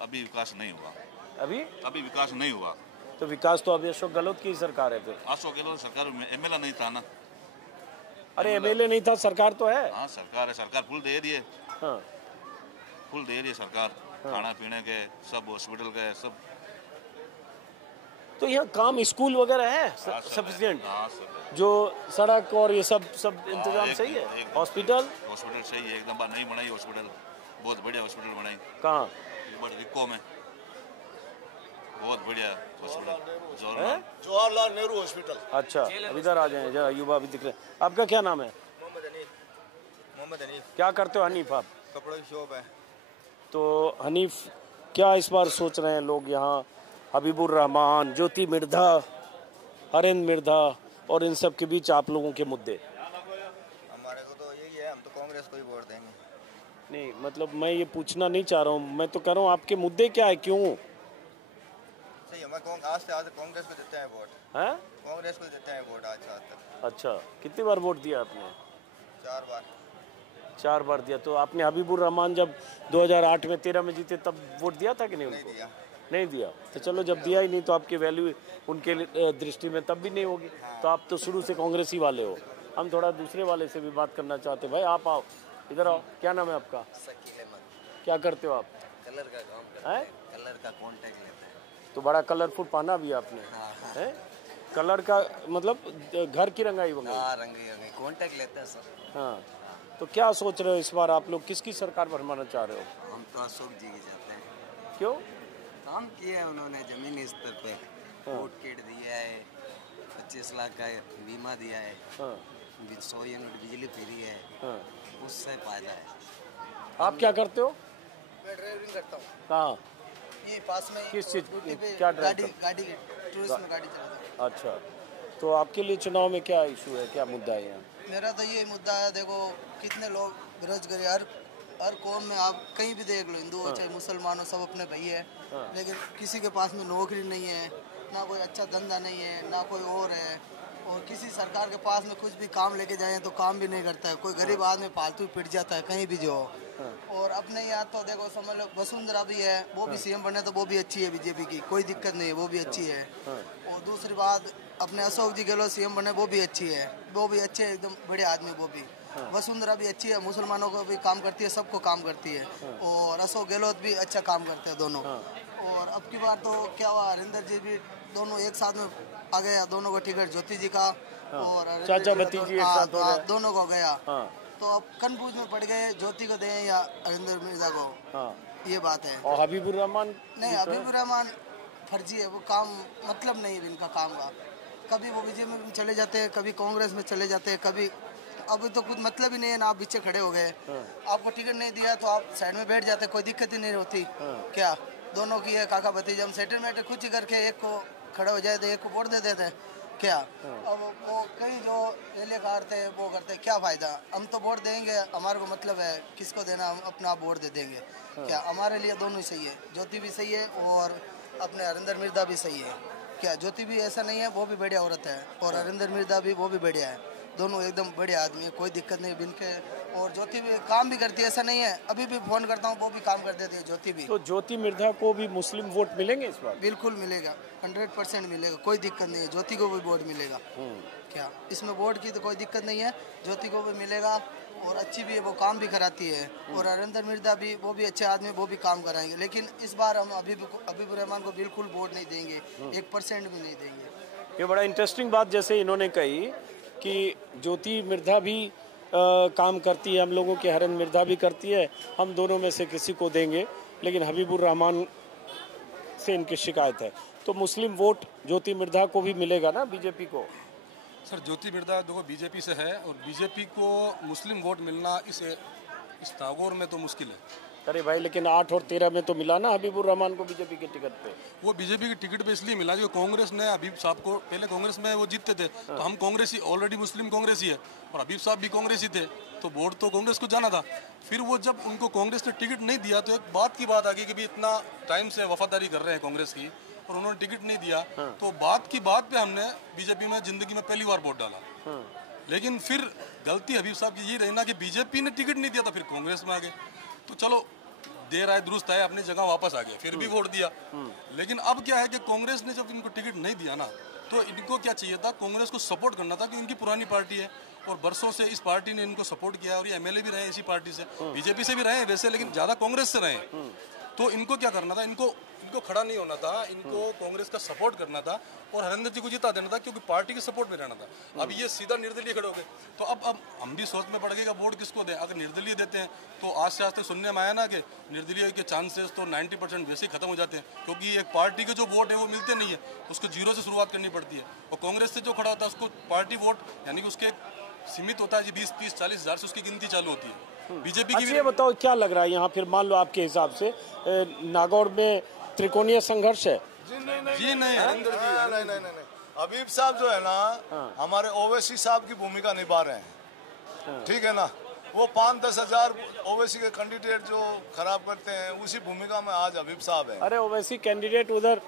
अभी विकास नहीं हुआ। अभी विकास नहीं हुआ। तो विकास तो अभी अशोक गहलोत की सरकार है। फिर अशोक गहलोत सरकार में एमएलए नहीं था ना। अरे एमएलए नहीं था, सरकार तो है। हाँ सरकार है, सरकार फुल दे रही है। फुल दे रही है सरकार, खाना पीने के, सब हॉस्पिटल के, सब। तो यहाँ काम, स्कूल वगैरह है सफिशिएंट, जो सड़क और ये सब इंतजाम सही है। हॉस्पिटल सही है, एकदम बार नहीं बनाई हॉस्पिटल, बहुत बढ़िया हॉस्पिटल बनाई। कहाँ? रिको में बहुत बढ़िया हॉस्पिटल, जवाहरलाल नेहरू हॉस्पिटल। अच्छा, इधर आ जाए जरा, युवा भी दिख रहे हैं। आपका क्या नाम है? मोहम्मद हनीफ। क्या करते हो हनीफ आप? कपड़ों की शॉप है। तो हनीफ, क्या इस बार सोच रहे हैं लोग यहाँ, हबीबुर रहमान, ज्योति मिर्धा, हरेंद्र मिर्धा और इन सब के बीच आप लोगों के मुद्दे? हमारे को तो यही है, हम तो कांग्रेस को ही वोट देंगे। नहीं मतलब मैं ये पूछना नहीं चाह रहा हूँ, मैं तो कह रहा हूँ आपके मुद्दे क्या है, क्यों? सही, हम आज से कांग्रेस को देते हैं वोट। हैं? कांग्रेस को देते हैं वोट आज तक। अच्छा, कितनी बार वोट दिया आपने? 4 बार। 4 बार दिया। तो आपने हबीबुर रहमान जब 2008 में 13 में जीते तब वोट दिया था कि नहीं उनको? नहीं दिया। तो चलो, जब दिया ही नहीं तो आपकी वैल्यू उनके दृष्टि में तब भी नहीं होगी। तो आप तो शुरू से कांग्रेसी वाले हो। हम थोड़ा दूसरे वाले से भी बात करना चाहते हैं। भाई आप आओ, इधर आओ। क्या नाम है आपका? क्या करते हो आप? कलर का काम करते हैं। कलर का कॉन्ट्रैक्ट लेते हैं। तो बड़ा कलरफुल पहना भी आपने है। कलर का मतलब घर की रंगाई वगैरह? रंगाई कॉन्ट्रैक्ट लेते हैं सर। हाँ, तो क्या सोच रहे हो इस बार आप लोग, किसकी सरकार बनवाना चाह रहे हो? हम तो अशोक जी की चाहते हैं। क्यों? काम किया है उन्होंने जमीनी स्तर पे, वोट किट दिया है, 25 लाख का बीमा दिया है, 100 यूनिट बिजली फ्री है, उससे फायदा है। आप क्या करते हो? मैं ड्राइविंग करता हूँ। कहाँ? ये पास में। किस चीज? क्या ड्राइव? गाड़ी टूरिस्ट में गाड़ी चलाता हूँ। अच्छा, तो आपके लिए चुनाव में क्या इशू है, क्या मुद्दा है यहाँ? मेरा तो ये मुद्दा है, देखो कितने लोग बेरोजगारी, हर कौम में आप कहीं भी देख लो, हिंदू हो चाहे मुसलमान हो, सब अपने भाई है, लेकिन किसी के पास में नौकरी नहीं है, ना कोई अच्छा धंधा नहीं है, ना कोई और है, और किसी सरकार के पास में कुछ भी काम लेके जाए तो काम भी नहीं करता है। कोई गरीब आदमी फालतू पिट जाता है कहीं भी जो। और अपने यहाँ तो देखो समझ लो वसुंधरा भी है, वो भी सीएम बने तो वो भी अच्छी है, बीजेपी की कोई दिक्कत नहीं है, वो भी अच्छी है। और दूसरी बात अपने अशोक जी गहलोत सीएम बने, वो भी अच्छी है, वो भी अच्छे एकदम बड़े आदमी, वो भी वसुंधरा भी अच्छी है, मुसलमानों को भी काम करती है, सबको काम करती है। और अशोक गहलोत भी अच्छा काम करते हैं दोनों। और अब की बार तो क्या हुआ, हरिंदर जी भी दोनों एक साथ में आ गया, दोनों को टिकट, ज्योति जी का और चाचा भतीजी एक साथ हो गए, दोनों को गया। तो अब कंफ्यूज में पड़ गए, ज्योति को दें या हरिंदर मिर्जा को, ये बात है। और हबीबुर रहमान? नहीं, हबीबुर रहमान फर्जी है, वो काम मतलब नहीं है इनका काम का। कभी वो बीजेपी में चले जाते हैं, कभी कांग्रेस में चले जाते हैं, कभी अभी तो कुछ मतलब ही नहीं है ना, आप पीछे खड़े हो गए, आपको टिकट नहीं दिया तो आप साइड में बैठ जाते, कोई दिक्कत ही नहीं होती। क्या दोनों की है काका भतीजा, हम सेटलमेंट कुछ ही करके एक को खड़े हो जाए तो एक को वोट दे देते क्या। अब वो कई जो रेले काटते हैं वो करते हैं, क्या फायदा, हम तो वोट देंगे, हमारे को मतलब है किसको देना, हम अपना वोट दे देंगे। क्या हमारे लिए दोनों ही सही है, ज्योति भी सही है और अपने हरिंदर मिर्जा भी सही है। क्या ज्योति भी ऐसा नहीं है, वो भी बढ़िया औरत है, और हरिंदर मिर्जा भी, वो भी बढ़िया है, दोनों एकदम बढ़िया आदमी है, कोई दिक्कत नहीं बिनके। और ज्योति भी काम भी करती है, ऐसा नहीं है, अभी भी फोन करता हूँ वो भी काम कर देती है ज्योति भी। तो ज्योति मिर्जा को भी मुस्लिम वोट मिलेंगे इस बार? बिल्कुल मिलेगा, 100% मिलेगा, कोई दिक्कत नहीं है, ज्योति को भी वोट मिलेगा। क्या इसमें वोट की तो कोई दिक्कत नहीं है, ज्योति को भी मिलेगा, और अच्छी भी है, वो काम भी कराती है। और हरिंदर मिर्जा भी, वो भी अच्छे आदमी, वो भी काम कराएंगे। लेकिन इस बार हम हबीबुर रहमान को बिल्कुल वोट नहीं देंगे, 1% भी नहीं देंगे। ये बड़ा इंटरेस्टिंग बात जैसे इन्होंने कही कि ज्योति मिर्जा भी काम करती है हम लोगों की, हरिंदर मिर्जा भी करती है, हम दोनों में से किसी को देंगे, लेकिन हबीबुर रहमान से इनकी शिकायत है। तो मुस्लिम वोट ज्योति मिर्जा को भी मिलेगा ना, बीजेपी को? सर ज्योति मिर्जा देखो बीजेपी से है, और बीजेपी को मुस्लिम वोट मिलना इस नागौर में तो मुश्किल है। अरे भाई, लेकिन 8 और 13 में तो मिला ना हबीबुर रहमान को बीजेपी के टिकट पे। वो बीजेपी की टिकट पे इसलिए मिला जो कांग्रेस ने हबीब साहब को, पहले कांग्रेस में वो जीतते थे, तो हम कांग्रेसी, ऑलरेडी मुस्लिम कांग्रेसी है, और हबीब साहब भी कांग्रेसी थे, तो वोट तो कांग्रेस को जाना था। फिर वो जब उनको कांग्रेस ने टिकट नहीं दिया तो एक बात की बात आ गई कि भी इतना टाइम से वफादारी कर रहे हैं कांग्रेस की, और उन्होंने टिकट नहीं दिया, तो बात की बात पे हमने बीजेपी में जिंदगी में पहली बार वोट डाला। लेकिन फिर गलती हबीब साहब की ये रही ना कि बीजेपी ने टिकट नहीं दिया था, फिर कांग्रेस में आ गए। तो चलो देर आए दुरुस्त आए, अपनी जगह वापस आ गए, फिर भी वोट दिया। लेकिन अब क्या है कि कांग्रेस ने जब इनको टिकट नहीं दिया ना, तो इनको क्या चाहिए था, कांग्रेस को सपोर्ट करना था, कि इनकी पुरानी पार्टी है और बरसों से इस पार्टी ने इनको सपोर्ट किया, और ये एमएलए भी रहे इसी पार्टी से, बीजेपी से भी रहे वैसे, लेकिन ज्यादा कांग्रेस से रहे। तो इनको क्या करना था, इनको खड़ा नहीं होना था, इनको कांग्रेस का सपोर्ट करना था और हरिंदर जी को जिता देना था, क्योंकि पार्टी के सपोर्ट में रहना था। अब ये सीधा निर्दलीय खड़े हो गए, तो अब हम भी सोच में पड़ गए कि वोट किसको दें। अगर निर्दलीय देते हैं तो आज से आस्ते सुनने में आया ना कि निर्दलीय के चांसेस तो 90% वैसे ही खत्म हो जाते हैं, क्योंकि एक पार्टी के जो वोट है वो मिलते नहीं है, उसको जीरो से शुरुआत करनी पड़ती है। और कांग्रेस से जो खड़ा होता है उसको पार्टी वोट, यानी कि उसके सीमित होता है जी, 20, 30, 40 हज़ार से उसकी गिनती चालू होती है। बीजेपी की ये बताओ क्या लग रहा है यहाँ, फिर मान लो आपके हिसाब से नागौर में त्रिकोणीय संघर्ष है? जी नहीं, हबीब साहब जो है ना, हमारे ओवैसी साहब की भूमिका निभा रहे हैं, ठीक है ना। वो 5-10 हजार ओवैसी के कैंडिडेट जो खराब करते हैं, उसी भूमिका में आज हबीब साहब है। अरे ओवैसी कैंडिडेट उधर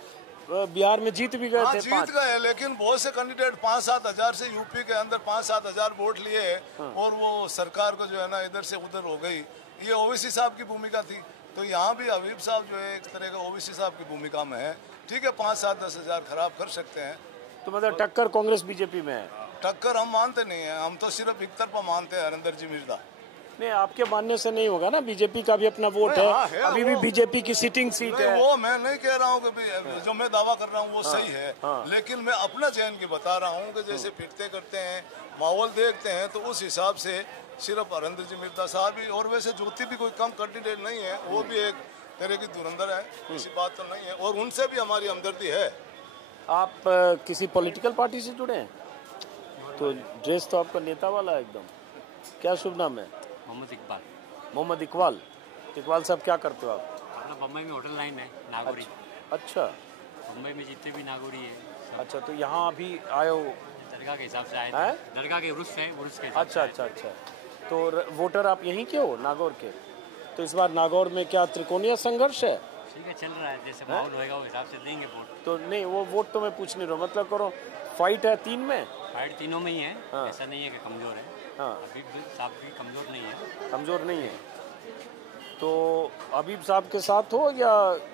बिहार में जीत भी गए थे, जीत गए, लेकिन बहुत से कैंडिडेट 5-7 हजार से यूपी के अंदर 5-7 हजार वोट लिए, और वो सरकार को जो है ना इधर से उधर हो गई। ये ओवैसी साहब की भूमिका थी। तो यहाँ भी हबीब साहब जो है एक तरह का ओवैसी साहब की भूमिका में है, ठीक है, 5-7-10 हजार खराब कर सकते हैं। तो मतलब टक्कर कांग्रेस बीजेपी में है? टक्कर हम मानते नहीं है, हम तो सिर्फ एक तरफा मानते हैं हरिंदर जी मिर्जा। नहीं, आपके मानने से नहीं होगा ना, बीजेपी का भी अपना वोट है, अभी भी बीजेपी की सिटिंग सीट है। वो मैं नहीं कह रहा हूँ कि जो मैं दावा कर रहा हूँ वो सही है, लेकिन मैं अपना चयन की बता रहा हूँ कि जैसे फिरते करते हैं, माहौल देखते हैं, तो उस हिसाब से सिर्फ हरिंदर जी मिर्जा साहब ही, और वैसे ज्योति भी कोई कम कैंडिडेट नहीं है, वो भी एक तेरे की धुरंधर है, ऐसी बात तो नहीं है, और उनसे भी हमारी हमदर्दी है। आप किसी पॉलिटिकल पार्टी से जुड़े हैं? तो ड्रेस तो आपका नेता वाला है एकदम। क्या शुभ नाम है? मोहम्मद इकबाल। मोहम्मद इकबाल। इकबाल साहब क्या करते हो आप? बम्बई में होटल लाइन है नागौरी। अच्छा, मुंबई में जितने भी नागौरी है। अच्छा, तो यहाँ अभी आए हो? दरगाह के हिसाब से आए थे। दरगाह के उर्स है, उर्स के हिसाब से। अच्छा। तो वोटर आप यहीं के हो, नागौर के? तो इस बार नागौर में क्या त्रिकोणीय संघर्ष है? ठीक है, चल रहा है, जैसे माहौल होएगा उस हिसाब से देंगे वोट। तो नहीं, वो वोट तो मैं पूछ नहीं रहा हूँ, मतलब करो फाइट है 3 में? फाइट तीनों में ही है। हाँ। ऐसा नहीं है कि कमजोर है। हाँ, अभी साहब भी कमजोर नहीं है। कमजोर नहीं है। तो हबीब साहब के साथ हो या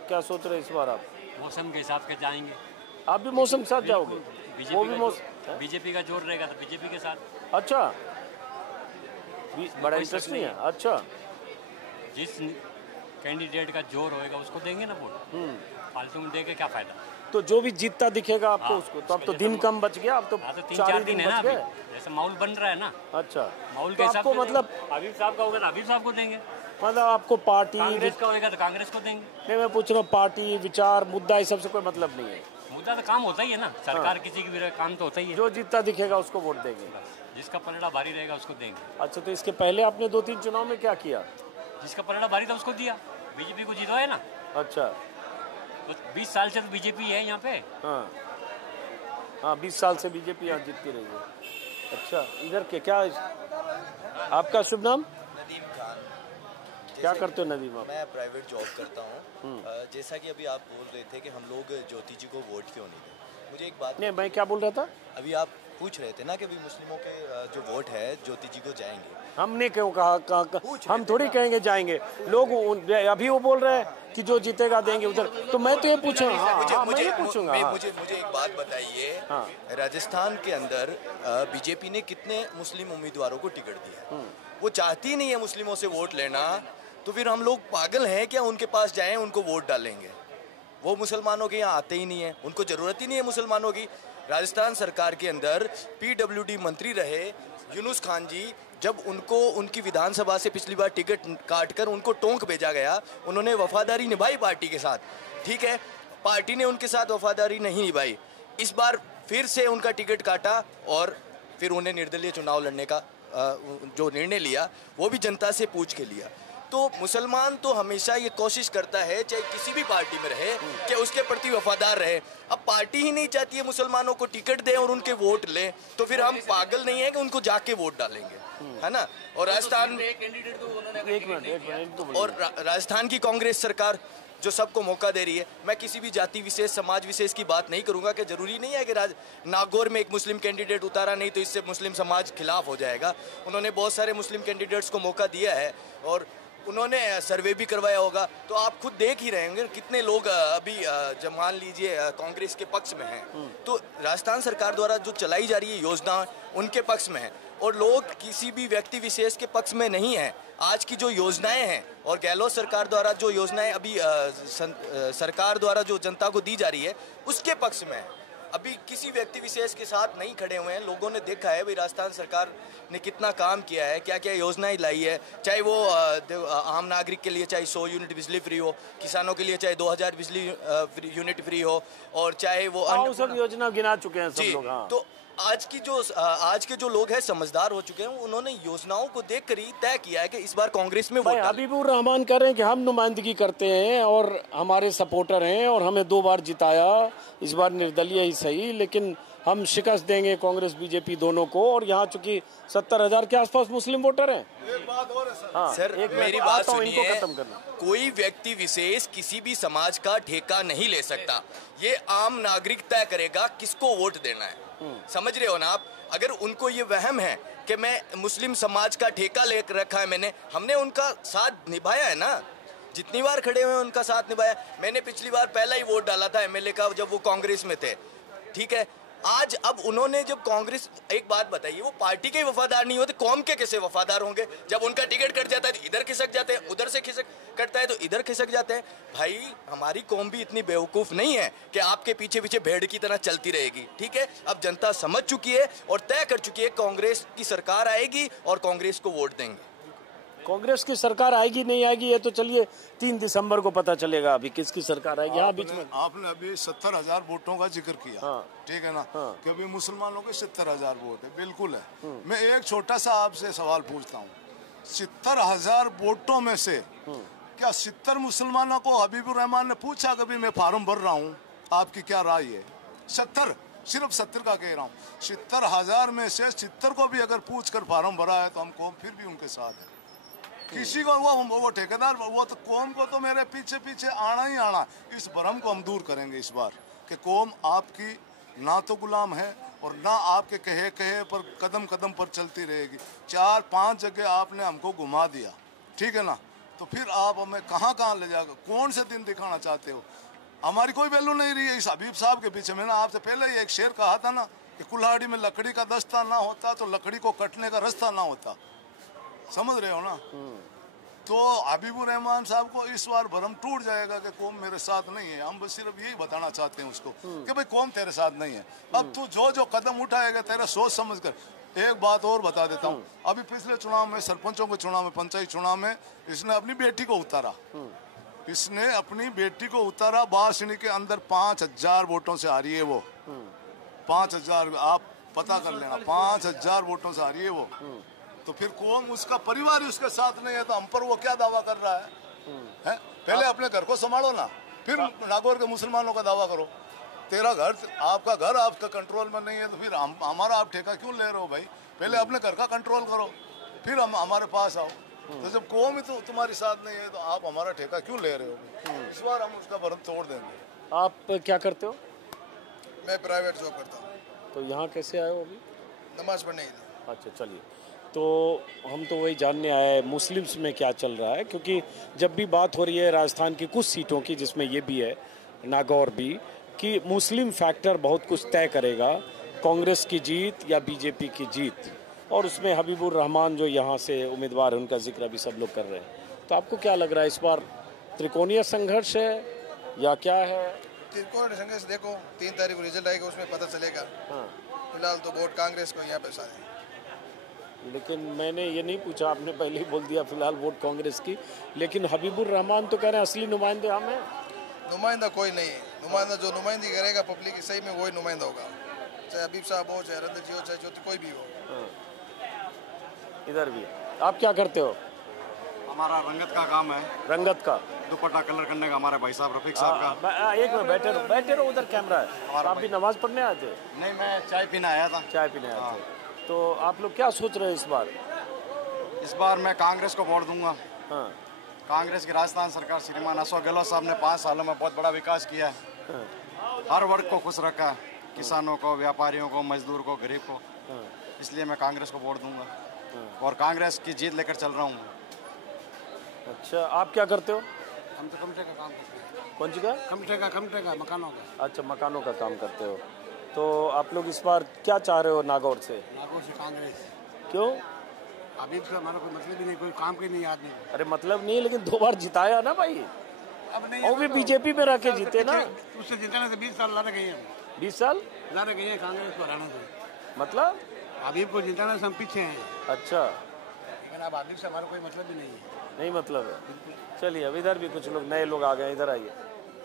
क्या सोच रहे इस बार आप? मौसम के हिसाब से जाएंगे। आप भी मौसम के साथ जाओगे? बीजेपी का जोर रहेगा तो बीजेपी के साथ। अच्छा, बड़ा इंटरेस्ट नहीं है। अच्छा, जिस कैंडिडेट का जोर होएगा उसको देंगे ना वोट। फालतू में देके क्या फायदा। तो जो भी जीतता दिखेगा आपको उसको। तो अब तो दिन कम बच गया, अब तो 3-4 दिन है ना अभी, जैसे माहौल बन रहा है ना। अच्छा, माहौल के हिसाब से मतलब हबीब साहब का होगा तो हबीब साहब को देंगे। मतलब आपको पार्टी कांग्रेस का होगा तो कांग्रेस को देंगे। नहीं, मैं पूछ रहा हूँ पार्टी विचार मुद्दा इस सबसे कोई मतलब नहीं है। मुद्दा तो काम होता ही है ना, सरकार किसी की भी काम तो होता ही है। जो जीतता दिखेगा उसको वोट देंगे, जिसका पलड़ा भारी रहेगा उसको देंगे। अच्छा, तो इसके पहले आपने 2-3 चुनाव में क्या किया? जिसका पलड़ा भारी था उसको दिया, बीजेपी को जितवाया ना। अच्छा, तो 20 साल से तो बीजेपी है यहाँ पे। हाँ, 20 साल से बीजेपी यहाँ जीतती रही है। अच्छा, इधर के क्या आपका शुभ नाम? नदीम खान। क्या करते हो नदीम आप? मैं प्राइवेट जॉब करता हूँ। जैसा कि अभी आप बोल रहे थे कि हम लोग ज्योति जी को वोट क्यों नहीं दें, मुझे एक बात नहीं, मैं क्या बोल रहा था? अभी आप पूछ रहे थे ना कि अभी मुस्लिमों के जो वोट है ज्योति जी को जाएंगे। हमने क्यों कहा? हम थोड़ी कहेंगे जाएंगे। लोग अभी वो बोल रहे हैं कि जो जीतेगा देंगे उधर। तो मैं तो ये पूछूंगा। मुझे एक बात बताइए। राजस्थान के अंदर बीजेपी ने कितने मुस्लिम उम्मीदवारों को टिकट दिया? वो चाहती नहीं है मुस्लिमों से वोट लेना, तो फिर हम लोग पागल हैं क्या उनके पास जाएं उनको वोट डालेंगे? वो मुसलमानों के यहाँ आते ही नहीं है, उनको ज़रूरत ही नहीं है मुसलमानों की। राजस्थान सरकार के अंदर PWD मंत्री रहे यूनुस खान जी, जब उनको उनकी विधानसभा से पिछली बार टिकट काटकर उनको टोंक भेजा गया, उन्होंने वफादारी निभाई पार्टी के साथ। ठीक है, पार्टी ने उनके साथ वफादारी नहीं निभाई। इस बार फिर से उनका टिकट काटा और फिर उन्हें निर्दलीय चुनाव लड़ने का जो निर्णय लिया वो भी जनता से पूछ के लिया। तो मुसलमान तो हमेशा ये कोशिश करता है, चाहे किसी भी पार्टी में रहे, कि उसके प्रति वफादार रहे। अब पार्टी ही नहीं चाहती है मुसलमानों को टिकट दें और उनके वोट लें, तो फिर हम पागल नहीं है कि उनको जाके वोट डालेंगे, है ना। और राजस्थान और राजस्थान की कांग्रेस सरकार जो सबको मौका दे रही है, मैं किसी भी जाति विशेष समाज विशेष की बात नहीं करूंगा कि जरूरी नहीं है कि नागौर में एक मुस्लिम कैंडिडेट उतारा नहीं तो इससे मुस्लिम समाज खिलाफ हो जाएगा। उन्होंने बहुत सारे मुस्लिम कैंडिडेट्स को मौका दिया है और उन्होंने सर्वे भी करवाया होगा, तो आप खुद देख ही रहे होंगे कितने लोग अभी जब मान लीजिए कांग्रेस के पक्ष में हैं, तो राजस्थान सरकार द्वारा जो चलाई जा रही है योजना उनके पक्ष में है और लोग किसी भी व्यक्ति विशेष के पक्ष में नहीं है। आज की जो योजनाएं हैं और गहलोत सरकार द्वारा जो योजनाएं अभी सरकार द्वारा जो जनता को दी जा रही है उसके पक्ष में है। अभी किसी व्यक्ति विशेष के साथ नहीं खड़े हुए हैं। लोगों ने देखा है भाई राजस्थान सरकार ने कितना काम किया है, क्या क्या योजनाएं लाई है, चाहे वो आम नागरिक के लिए चाहे 100 यूनिट बिजली फ्री हो, किसानों के लिए चाहे 2000 बिजली यूनिट फ्री हो, और चाहे वो सब योजना गिना चुके हैं सब लोग। हाँ। तो आज के जो लोग हैं समझदार हो चुके हैं, उन्होंने योजनाओं को देखकर ही तय किया है कि इस बार कांग्रेस में वोट। हबीबुर रहमान कह रहे हैं कि हम नुमाइंदगी करते हैं और हमारे सपोर्टर हैं और हमें 2 बार जिताया, इस बार निर्दलीय ही सही, लेकिन हम शिकस्त देंगे कांग्रेस बीजेपी दोनों को। और यहाँ चूंकि 70,000 के आसपास मुस्लिम वोटर हैं। एक बात और है सर। हाँ, सर मेरी बात सुनिए, इनको खत्म करना। कोई व्यक्ति विशेष किसी भी समाज का ठेका नहीं ले सकता। ये आम नागरिक तय करेगा किसको वोट देना है। समझ रहे हो ना आप। अगर उनको ये वहम है कि मैं मुस्लिम समाज का ठेका ले रखा है, हमने उनका साथ निभाया है ना, जितनी बार खड़े हुए उनका साथ निभाया। मैंने पिछली बार पहला ही वोट डाला था MLA का जब वो कांग्रेस में थे, ठीक है। आज अब उन्होंने जब कांग्रेस, एक बात बताइए, वो पार्टी के वफादार नहीं होते, कौम के कैसे वफादार होंगे? जब उनका टिकट कट जाता है तो इधर खिसक जाते हैं, उधर से खिसक कटता है तो इधर खिसक जाते हैं। भाई हमारी कौम भी इतनी बेवकूफ नहीं है कि आपके पीछे पीछे भेड़ की तरह चलती रहेगी, ठीक है। अब जनता समझ चुकी है और तय कर चुकी है कांग्रेस की सरकार आएगी और कांग्रेस को वोट देंगे। कांग्रेस की सरकार आएगी नहीं आएगी ये तो चलिए 3 दिसंबर को पता चलेगा, अभी किसकी सरकार आएगी। हाँ, बीच में आपने अभी 70,000 वोटों का जिक्र किया। हाँ। ठीक है ना। हाँ। क्योंकि मुसलमानों के 70,000 वोट है, बिल्कुल है। मैं एक छोटा सा आपसे सवाल पूछता हूँ, 70,000 वोटों में से क्या 70 मुसलमानों को हबीबुर रहमान ने पूछा कभी मैं फार्म भर रहा हूँ, आपकी क्या राय है? 70, सिर्फ 70 का कह रहा हूँ। 70,000 में से 70 को भी अगर पूछ कर फार्म भरा है तो हम कौम फिर भी उनके साथ है। किसी को वो ठेकेदार, वो तो कौम को तो मेरे पीछे पीछे आना ही आना। इस भ्रम को हम दूर करेंगे इस बार कि कौम आपकी ना तो गुलाम है और ना आपके कहे कहे पर कदम कदम पर चलती रहेगी। 4-5 जगह आपने हमको घुमा दिया, ठीक है ना, तो फिर आप हमें कहाँ कहाँ ले जाकर कौन से दिन दिखाना चाहते हो? हमारी कोई वैल्यू नहीं रही है इस हबीब साहब के पीछे। मैंने आपसे पहले ही एक शेर कहा था ना कि कुल्हाड़ी में लकड़ी का दस्ता ना होता तो लकड़ी को कटने का रास्ता ना होता, समझ रहे हो ना। तो हबीबुर रहमान साहब को इस बार भरम टूट जाएगा कि कौम मेरे साथ नहीं है। हम बस सिर्फ यही बताना चाहते हैं उसको कि भाई कौम तेरे साथ नहीं है। अब तू जो जो कदम उठाएगा तेरा सोच समझ कर। एक बात और बता देता हूँ, अभी पिछले चुनाव में, सरपंचों के चुनाव में, पंचायत चुनाव में इसने अपनी बेटी को उतारा। इसने अपनी बेटी को उतारा, बासनी के अंदर 5,000 वोटों से हारी है वो। 5,000, आप पता कर लेना, 5,000 वोटों से हारी है वो। तो फिर कौम, उसका परिवार ही उसके साथ नहीं है तो हम पर वो क्या दावा कर रहा है? पहले अपने घर को संभालो ना, फिर नागौर के मुसलमानों का दावा करो। तेरा घर, आपका घर आपका कंट्रोल में नहीं है तो फिर हमारा आप ठेका क्यों ले रहे हो भाई? पहले अपने घर का कंट्रोल करो, फिर हम हमारे पास आओ। तो जब कौम ही तो तुम्हारे साथ नहीं है तो आप हमारा ठेका क्यों ले रहे हो? इस बार हम उसका भरम तोड़ देंगे। आप क्या करते हो? मैं प्राइवेट जॉब करता हूँ। तो यहाँ कैसे आए हो अभी? नमाज पढ़ने के लिए। अच्छा, चलिए, तो हम तो वही जानने आए हैं मुस्लिम्स में क्या चल रहा है, क्योंकि जब भी बात हो रही है राजस्थान की कुछ सीटों की, जिसमें ये भी है नागौर भी, कि मुस्लिम फैक्टर बहुत कुछ तय करेगा, कांग्रेस की जीत या बीजेपी की जीत। और उसमें हबीबुर रहमान जो यहाँ से उम्मीदवार है उनका जिक्र अभी सब लोग कर रहे हैं। तो आपको क्या लग रहा है, इस बार त्रिकोणीय संघर्ष है या क्या है? त्रिकोणीय संघर्ष देखो 3 तारीख को रिजल्ट आएगा, उसमें पता चलेगा। फिलहाल तो वोट कांग्रेस को यहाँ पे सारे। लेकिन मैंने ये नहीं पूछा, आपने पहले ही बोल दिया फिलहाल वोट कांग्रेस की। लेकिन हबीबुर रहमान तो कह रहे हैं असली नुमाइंदे हम हैं। नुमाइंदा कोई नहीं है, नुमाइंदा जो नुमाइंदी करेगा पब्लिक की सही में वही नुमाइंदा होगा, चाहे हबीब साहब हो, चाहे रंजीत जी हो, चाहे ज्योति कोई भी हो। इधर भी आप क्या करते हो? हमारा रंगत का काम है। रंगत का? दुपट्टा कलर करने का हमारे भाई साहब रफीक साहब का। एक में बैठे रहो, उधर कैमरा है। आप भी नमाज पढ़ने आए थे? नहीं, मैं चाय पीने आया था। चाय पीने आए थे। तो आप लोग क्या सोच रहे हैं इस बार? इस बार मैं कांग्रेस को वोट दूंगा। कांग्रेस की राजस्थान सरकार, श्रीमान अशोक गहलोत साहब ने 5 सालों में बहुत बड़ा विकास किया है। हर वर्ग को खुश रखा, किसानों को, व्यापारियों को, मजदूर को, गरीब को। इसलिए मैं कांग्रेस को वोट दूंगा और कांग्रेस की जीत लेकर चल रहा हूँ। अच्छा, आप क्या करते हो? हम तो कमटे का काम करते हैं। कौन सी का? कमटे का मकानों का। अच्छा, मकानों का काम करते हो। तो आप लोग इस बार क्या चाह रहे हो नागौर से? नागौर से कांग्रेस। क्यों? अभी तो हमारा कोई मतलब ही नहीं, कोई काम के नहीं आदमी। अरे मतलब नहीं, लेकिन 2 बार जिताया ना भाई। अब नहीं, और भी बीजेपी में रह के जीते ना। उससे जिताने से 20 साल ला गए हैं। 20 साल ला गए हैं कांग्रेस को हराने से। मतलब हबीब को जिताने से हम पीछे हैं। अच्छा, लेकिन अब हबीब से हमारा कोई मतलब ही नहीं है। नहीं मतलब है। चलिए, अब इधर भी कुछ लोग नए लोग आ गए, इधर आइए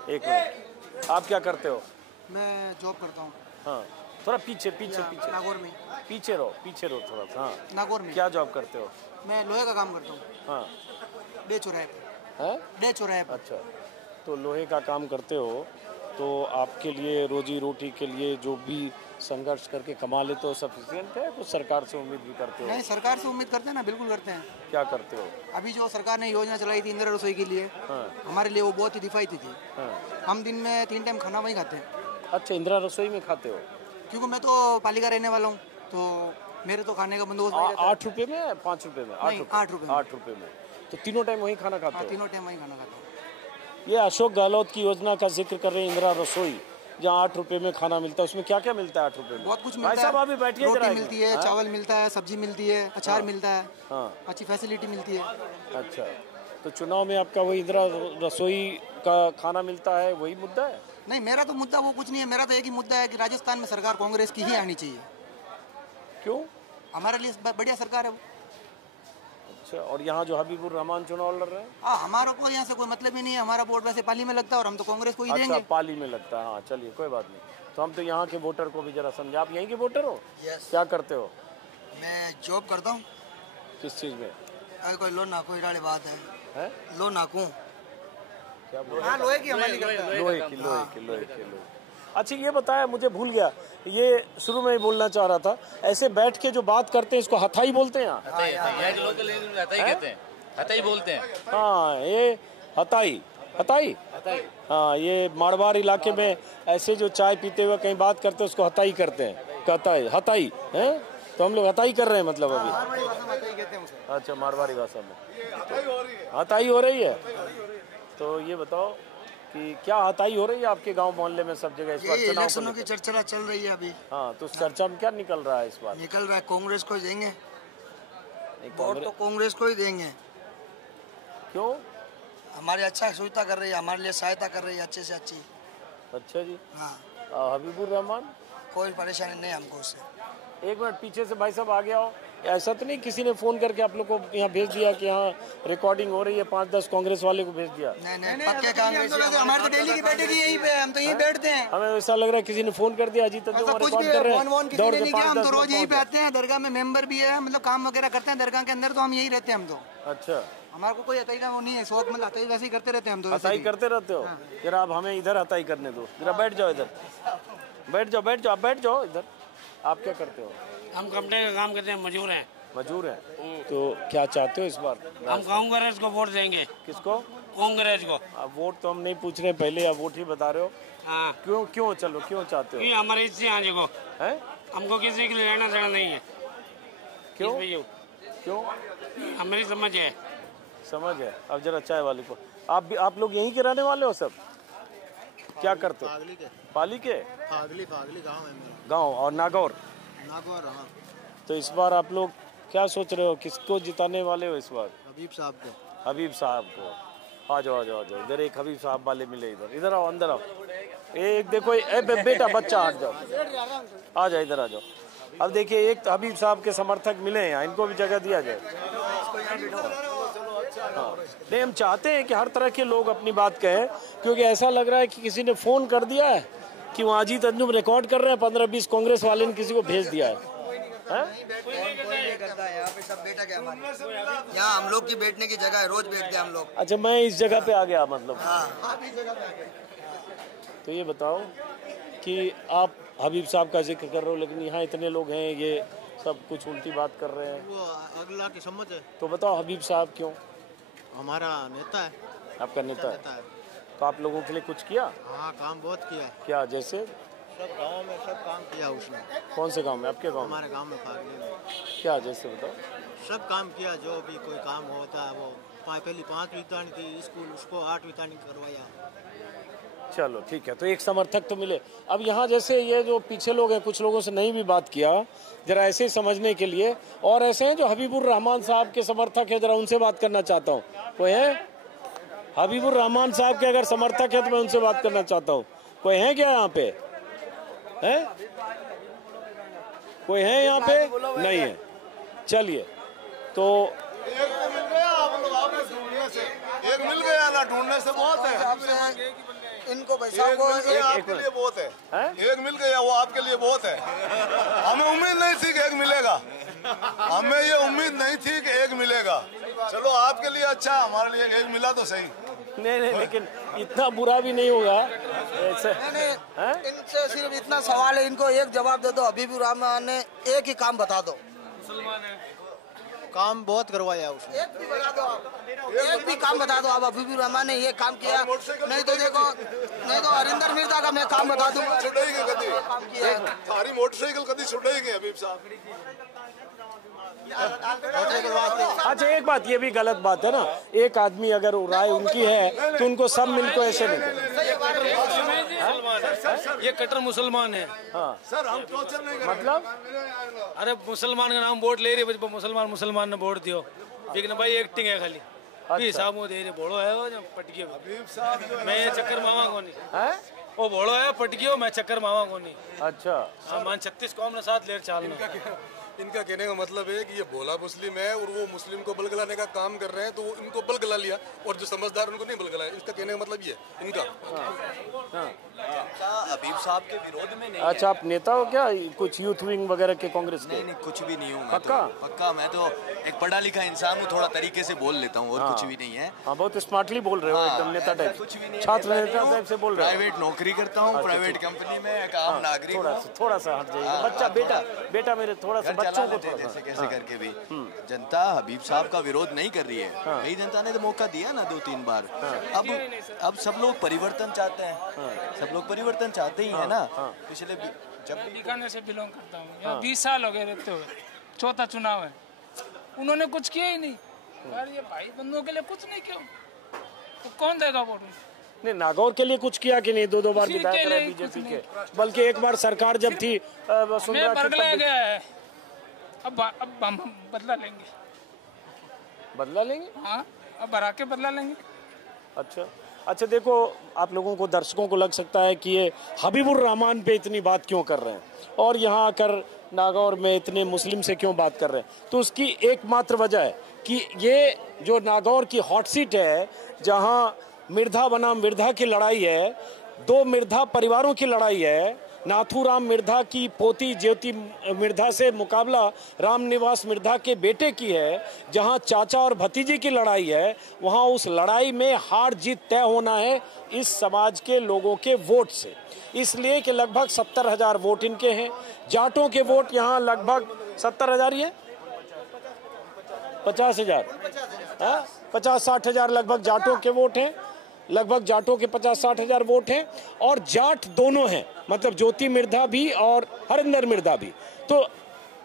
एक मिनट। आप क्या करते हो? मैं जॉब करता हूँ। हाँ, थोड़ा पीछे नागौर में। पीछे रहो थोड़ा सा। हाँ, नागौर में। क्या जॉब करते हो? मैं लोहे का काम करता हूँ। हाँ, डे चौराहे पे। डे चौराहे पे। अच्छा, तो लोहे का काम करते हो तो आपके लिए रोजी रोटी के लिए जो भी संघर्ष करके कमा लेते हो सफिशिएंट है? कुछ सरकार से उम्मीद भी करते हो? नहीं, सरकार से उम्मीद करते हैं ना, बिल्कुल करते हैं। क्या करते हो? अभी जो सरकार ने योजना चलाई थी इंदिरा रसोई के लिए, हमारे लिए वो बहुत ही किफायती थी। हम दिन में 3 टाइम खाना वहीं खाते हैं। अच्छा, इंदिरा रसोई में खाते हो? क्योंकि मैं तो पालिका रहने वाला हूँ, तो मेरे तो खाने का बंदोबस्त 8 रुपए में, 5 रुपए में? 8 रुपए में। तो तीनों टाइम वहीं खाना खाते हो? तीनों टाइम वहीं खाना खाते हो। ये अशोक गहलोत की योजना का जिक्र कर रहे हैं, इंदिरा रसोई, जहाँ 8 रुपए में खाना मिलता है। उसमें क्या क्या मिलता है 8 रुपए में? बहुत कुछ मिलता है। भाई साहब अभी बैठिए। रोटी मिलती है, चावल मिलता है, सब्जी मिलती है, अचार मिलता है। अच्छी फैसिलिटी मिलती है। अच्छा, तो चुनाव में आपका वही इंदिरा रसोई का खाना मिलता है, वही मुद्दा है? नहीं, मेरा तो मुद्दा वो कुछ नहीं है। मेरा तो एक ही मुद्दा है कि राजस्थान में सरकार कांग्रेस की ही आनी चाहिए। क्यों? हमारे लिए बढ़िया सरकार है वो। अच्छा, और यहाँ जो हबीबुर रहमान चुनाव लड़ रहे हैं? हाँ, हमारा को यहाँ से कोई मतलब ही नहीं है। हमारा वोट वैसे पाली में लगता है और हम तो कांग्रेस को ही देंगे। अच्छा, पाली में लगता है। हाँ चलिए, कोई बात नहीं। तो हम तो यहाँ के वोटर को भी जरा समझे। आप यहीं के वोटर हो? यस। क्या करते हो? मैं जॉब करता हूँ। किस चीज़ में? अरे कोई लो नाकू वाली बात है। लो नाकू क्या बोल? हाँ, लोहे की हमारी लोहे की। अच्छा ये बताया, मुझे भूल गया, ये शुरू में ही बोलना चाह रहा था, ऐसे बैठ के जो बात करते हैं इसको हथाई बोलते हैं यहाँ? यहाँ के लोकल हथाई कहते हैं, हथाई बोलते हैं। हाँ, ये हथाई। हाँ, ये मारवाड़ इलाके में ऐसे जो चाय पीते हुए कहीं बात करते हैं उसको हथाई करते हैं। हथाई है, तो हम लोग हथाई कर रहे हैं मतलब अभी। अच्छा, मारवाड़ी भाषा में हथाई हो रही है। तो ये बताओ कि क्या हथाई हो रही है आपके गांव मोहल्ले में सब जगह इस बार चुनाव इलेक्शनों की चर्चा चल रही है अभी? हाँ, तो उस चर्चा में क्या निकल रहा है इस बार? निकल रहा है कांग्रेस को ही देंगे वोट, तो कांग्रेस को ही देंगे। क्यों? हमारी अच्छा सुविधा कर रही है, हमारे लिए सहायता कर रही है अच्छे से अच्छी। अच्छा जी। हाँ। हबीबुर रहमान? कोई परेशानी नहीं हमको उससे। एक मिनट पीछे से भाई साहब आ गया हो। ऐसा तो नहीं किसी ने फोन करके आप लोग को यहाँ भेज दिया कि यहाँ रिकॉर्डिंग हो रही है, 5-10 कांग्रेस वाले को भेज दिया? नहीं, पक्के कांग्रेस। हमारे तो डेली की बैठक यहीं पे, हम तो यहीं बैठते हैं। हमें ऐसा लग रहा है किसी ने फोन कर दिया, अजीत रिकॉर्ड कर रहे हैं। हम तो रोज यहीं पे आते हैं, दरगाह में मेंबर भी है, मतलब काम वगैरह करते हैं दरगाह के अंदर, तो हम यहीं रहते हैं हम तो। अच्छा, हमारे को कोई हताई का वो नहीं है, शौक मतलब हताई वैसे ही करते रहते हैं हम तो। हताई करते रहते हो? जरा आप हमें इधर हताई करने दो, जरा बैठ जाओ इधर, बैठ जाओ इधर। आप क्या करते हो? हम कंपनी का काम करते हैं, मजदूर हैं। मजदूर हैं। तो क्या चाहते हो इस बार? हम कांग्रेस को वोट देंगे। किसको? कांग्रेस को। अब वोट तो हम नहीं पूछ रहे, पहले आप वोट ही बता रहे हो। हाँ। क्यों चलो, क्यों चाहते हो? हमारे इससे आने को है, हमको किसी के लेना देना नहीं है। क्यों? हमारी समझ है। अब जरा चाय वाले को, आप लोग यहीं के रहने वाले हो सब? क्या करते हो? पाली के? फागली गाँव और नागौर। हाँ। तो इस बार आप लोग क्या सोच रहे हो, किसको जिताने वाले हो इस बार? हबीब साहब को। आ जाओ इधर, एक हबीब साहब वाले मिले इधर आओ, अंदर आओ। एक देखो, बेटा बच्चा हट जाओ, आ जाओ इधर आ जाओ। अब देखिए, एक हबीब साहब के समर्थक मिले हैं, इनको भी जगह दिया जाए। हाँ, नहीं, हम चाहते हैं कि हर तरह के लोग अपनी बात कहें, क्योंकि ऐसा लग रहा है कि किसी ने फोन कर दिया है कि वहाँ अजीत अंजुम रिकॉर्ड कर रहे हैं, 15-20 कांग्रेस वाले ने किसी को भेज दिया है। यहाँ पे सब बैठा गया हमारे, यहाँ हम लोग की बैठने की जगह है, रोज बैठते हैं हम लोग। अच्छा, मैं इस जगह पे आ गया मतलब। हाँ। तो ये बताओ कि आप हबीब साहब का जिक्र कर रहे हो, लेकिन यहाँ इतने लोग हैं, ये सब कुछ उल्टी बात कर रहे हैं। वो अगला की समझ है। तो बताओ हबीब साहब क्यों? हमारा नेता है। आपका नेता है। तो आप लोगों के लिए कुछ किया? हाँ, काम बहुत किया है। क्या? जैसे सब गांव में सब काम किया उसने। कौन से गांव में? आपके गांव में? हमारे गांव में फागली में। क्या? जैसे बताओ। सब काम किया, जो भी कोई काम होता है वो। पहली 5वीं तक थी स्कूल, उसको 8वीं तक करवाया। चलो ठीक है, तो एक समर्थक तो मिले। अब यहाँ जैसे ये जो पीछे लोग हैं, कुछ लोगों से नहीं भी बात किया, जरा ऐसे ही समझने के लिए, और ऐसे हैं जो हबीबुर रहमान साहब के समर्थक है, जरा उनसे बात करना चाहता हूँ। कोई है हबीबुर रहमान साहब के अगर समर्थक है तो मैं उनसे बात करना चाहता हूँ। कोई है क्या यहाँ पे? है कोई है यहाँ पे? नहीं है। चलिए, तो एक मिल गया ना, ढूंढने से बहुत है। इनको पैसा को आपके लिए बहुत है, एक मिल गया वो आपके लिए बहुत है। हमें उम्मीद नहीं थी कि एक मिलेगा, हमें ये उम्मीद नहीं थी कि एक मिलेगा। चलो आपके लिए अच्छा, हमारे लिए एक मिला तो सही। नहीं, लेकिन इतना बुरा भी नहीं होगा ऐसे। इनसे सिर्फ इतना सवाल है, इनको एक जवाब दे दो, हबीबुर रहमान ने एक ही काम बता दो। काम बहुत करवाया उसने। एक भी बता दो आप, एक भी काम बता दो आप, हबीबुर रहमान ने ये काम किया। नहीं तो देखो, नहीं तो हरिंदर मिर्जा का मैं काम बता दूंगा। थारी मोटरसाइकिल कभी छुटेगी हबीब साहब? अच्छा, एक बात ये भी गलत बात है ना, एक आदमी अगर राय उनकी है तो उनको सब मिलकर ऐसे नहीं। ये कट्टर मुसलमान है। हाँ सर, हम टॉर्चर नहीं मतलब? अरे मुसलमान का नाम वोट ले रही, मुसलमान ने वोट दियो, लेकिन भाई एक्टिंग है खाली। साहब वो दे रहे, बोलो है वो पटकियो, मैं ये चक्कर मावा को नहीं। वो बोलो है पटकियो, मैं चक्कर मावा को नहीं। अच्छा, सामान 36 कौम ने साथ लेर चालना। इनका कहने का मतलब है कि ये भोला मुस्लिम है और वो मुस्लिम को बलगलाने का काम कर रहे हैं, तो वो इनको बलगला लिया और जो समझदार उनको नहीं बलगलाया। इसका कहने का मतलब ये इनका हबीब साहब के विरोध में नहीं। अच्छा, आप नेता हो क्या, कुछ यूथ विंग वगैरह के कांग्रेस के? नहीं, कुछ भी नहीं हूँ। पक्का? पक्का, मैं तो एक पढ़ा लिखा इंसान हूँ, थोड़ा तरीके से बोल लेता हूँ और कुछ भी नहीं है। हाँ, बहुत स्मार्टली बोल रहे हो, एकदम नेता टाइप, कुछ भी नहीं, छात्र नेता टाइप से बोल रहे हो। प्राइवेट नौकरी करता हूँ, प्राइवेट कंपनी में एक आम नागरिक। थोड़ा सा हट जाइए, बच्चा बेटा मेरे थोड़ा सा बच्चों को जैसे कैसे करके भी जनता हबीब साहब का विरोध नहीं कर रही है। कई जनता ने तो मौका दिया ना 2-3 बार। अब सब लोग परिवर्तन चाहते हैं, सब लोग परिवर्तन चाहते ही है ना। पिछले जब बीकानेर से बिलोंग करता हूँ, यहाँ 20 साल हो गए रहते हुए, चौथा चुनाव है, उन्होंने कुछ किया ही नहीं। यार ये भाई बंधुओं के लिए कुछ नहीं किया, तो कौन देगा वोट? नहीं, नागौर के लिए कुछ किया कि नहीं? 2 बार विधायक रहे बीजेपी के, बल्कि एक बार सरकार जब थी बदला गया है। अब हम बदला लेंगे। हाँ, अब भरा के बदला लेंगे। अच्छा, देखो, आप लोगों को, दर्शकों को लग सकता है कि ये हबीबुर रहमान पे इतनी बात क्यों कर रहे हैं और यहाँ आकर नागौर में इतने मुस्लिम से क्यों बात कर रहे हैं। तो उसकी एकमात्र वजह है कि ये जो नागौर की हॉट सीट है, जहाँ मिर्धा बनाम मिर्धा की लड़ाई है, 2 मिर्धा परिवारों की लड़ाई है। नाथूराम मिर्धा की पोती ज्योति मिर्धा से मुकाबला रामनिवास मिर्धा के बेटे की है। जहां चाचा और भतीजी की लड़ाई है, वहां उस लड़ाई में हार जीत तय होना है इस समाज के लोगों के वोट से। इसलिए कि लगभग 70,000 वोट इनके हैं। जाटों के वोट यहाँ लगभग 70,000 ही है, 50,000, 50-60,000 लगभग जाटों के वोट हैं। लगभग जाटों के 50-60,000 वोट हैं और जाट दोनों हैं, मतलब ज्योति मिर्धा भी और हरिंदर मिर्धा भी। तो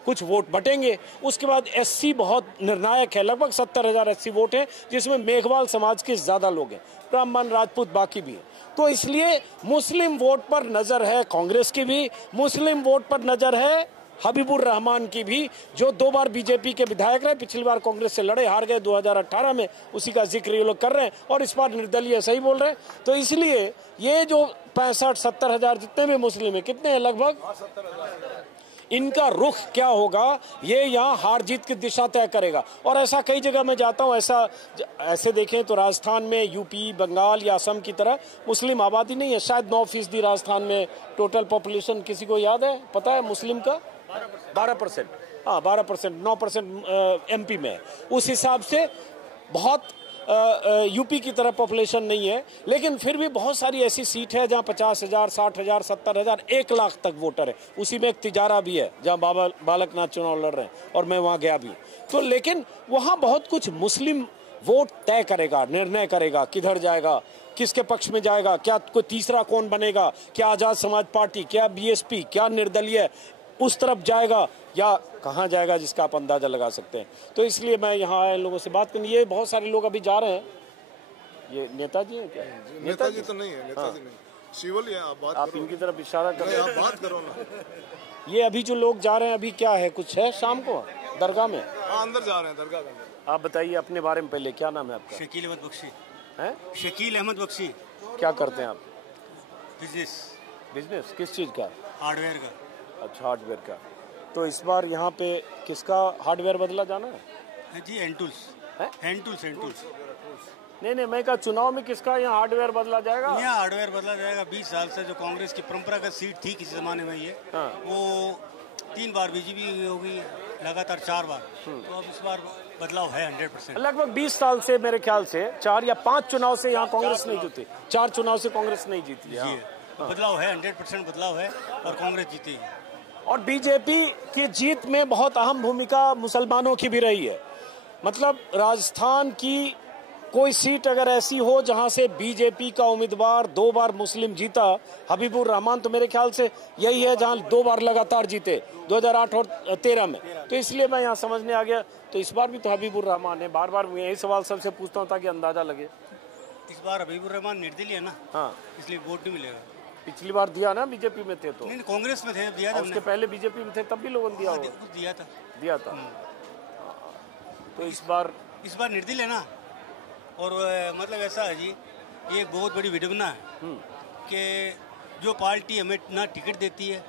कुछ वोट बटेंगे। उसके बाद एससी बहुत निर्णायक है, लगभग 70,000 एससी वोट हैं, जिसमें मेघवाल समाज के ज्यादा लोग हैं, ब्राह्मण राजपूत बाकी भी हैं। तो इसलिए मुस्लिम वोट पर नजर है कांग्रेस की भी, मुस्लिम वोट पर नजर है हबीबुर रहमान की भी, जो 2 बार बीजेपी के विधायक रहे। पिछली बार कांग्रेस से लड़े, हार गए 2018 में, उसी का जिक्र ये लोग कर रहे हैं और इस बार निर्दलीय सही बोल रहे हैं। तो इसलिए ये जो 65-70,000 जितने भी मुस्लिम है, कितने हैं लगभग, इनका रुख क्या होगा, ये यहाँ हार जीत की दिशा तय करेगा। और ऐसा कई जगह मैं जाता हूँ, ऐसे देखें तो राजस्थान में, यूपी, बंगाल या असम की तरह मुस्लिम आबादी नहीं है। शायद 9% राजस्थान में टोटल पॉपुलेशन, किसी को याद है, पता है मुस्लिम का? 12%। हाँ, 12%, 9% एमपी में है। उस हिसाब से बहुत यूपी की तरह पॉपुलेशन नहीं है, लेकिन फिर भी बहुत सारी ऐसी सीट है जहां 50,000, 60,000, 70,000, 1 लाख तक वोटर है। उसी में एक तिजारा भी है जहां बाबा बालकनाथ चुनाव लड़ रहे हैं और मैं वहां गया भी। तो लेकिन वहां बहुत कुछ मुस्लिम वोट तय करेगा, निर्णय करेगा किधर जाएगा, किसके पक्ष में जाएगा, क्या कोई तीसरा कौन बनेगा, क्या आजाद समाज पार्टी, क्या बीएसपी, क्या निर्दलीय उस तरफ जाएगा या कहाँ जाएगा, जिसका आप अंदाजा लगा सकते हैं। तो इसलिए मैं यहाँ आए लोगों से बात करनी। ये बहुत सारे लोग अभी जा रहे हैं। ये नेताजी है क्या? नेताजी तो नहीं है, नेताजी नहीं, शिवल है। आप इनकी तरफ इशारा कर रहे हैं, आप बात करो ना। ये अभी जो लोग जा रहे हैं, अभी क्या है, कुछ है शाम को दरगाह में? हाँ, अंदर जा रहे हैं, दरगाह के अंदर। आप बताइए अपने बारे में पहले, क्या नाम है आपका? शकील अहमद बख्शी है। शकील अहमद बख्शी। क्या करते हैं आप? बिजनेस। किस चीज़ का? हार्डवेयर का। अच्छा, हार्डवेयर का। तो इस बार यहाँ पे किसका हार्डवेयर बदला जाना है? जी, हैंड टूल्स। नहीं, मैं कहा चुनाव में किसका यहाँ हार्डवेयर बदला जाएगा? यहाँ हार्डवेयर बदला जाएगा। 20 साल से जो कांग्रेस की परंपरागत सीट थी किसी जमाने में, ये वो 3 बार बीजेपी होगी, लगातार 4 बार। तो अब इस बार बदलाव है 100%। लगभग 20 साल से मेरे ख्याल से 4 या 5 चुनाव से यहाँ कांग्रेस नहीं जीती। 4 चुनाव से कांग्रेस नहीं जीती है। बदलाव है, 100% बदलाव है और कांग्रेस जीती है। और बीजेपी की जीत में बहुत अहम भूमिका मुसलमानों की भी रही है। मतलब राजस्थान की कोई सीट अगर ऐसी हो जहां से बीजेपी का उम्मीदवार 2 बार मुस्लिम जीता, हबीबुर रहमान तो मेरे ख्याल से यही है जहां 2 बार लगातार जीते, 2008 और 13 में। तो इसलिए मैं यहाँ समझने आ गया। तो इस बार भी तो हबीबुर रहमान है। बार बार मैं यही सवाल सबसे पूछता हूँ ताकि अंदाजा लगे। इस बार हबीबुर रहमान निर्दलीय है ना, हाँ, इसलिए वोट नहीं मिलेगा। पिछली बार दिया ना, बीजेपी में थे तो? नहीं, कांग्रेस में थे, दिया था। उसके पहले बीजेपी में थे तब भी लोगों ने दिया था। तो इस बार निर्दलीय है ना। और मतलब ऐसा है जी, ये बहुत बड़ी विडंबना है कि जो पार्टी हमें ना टिकट देती है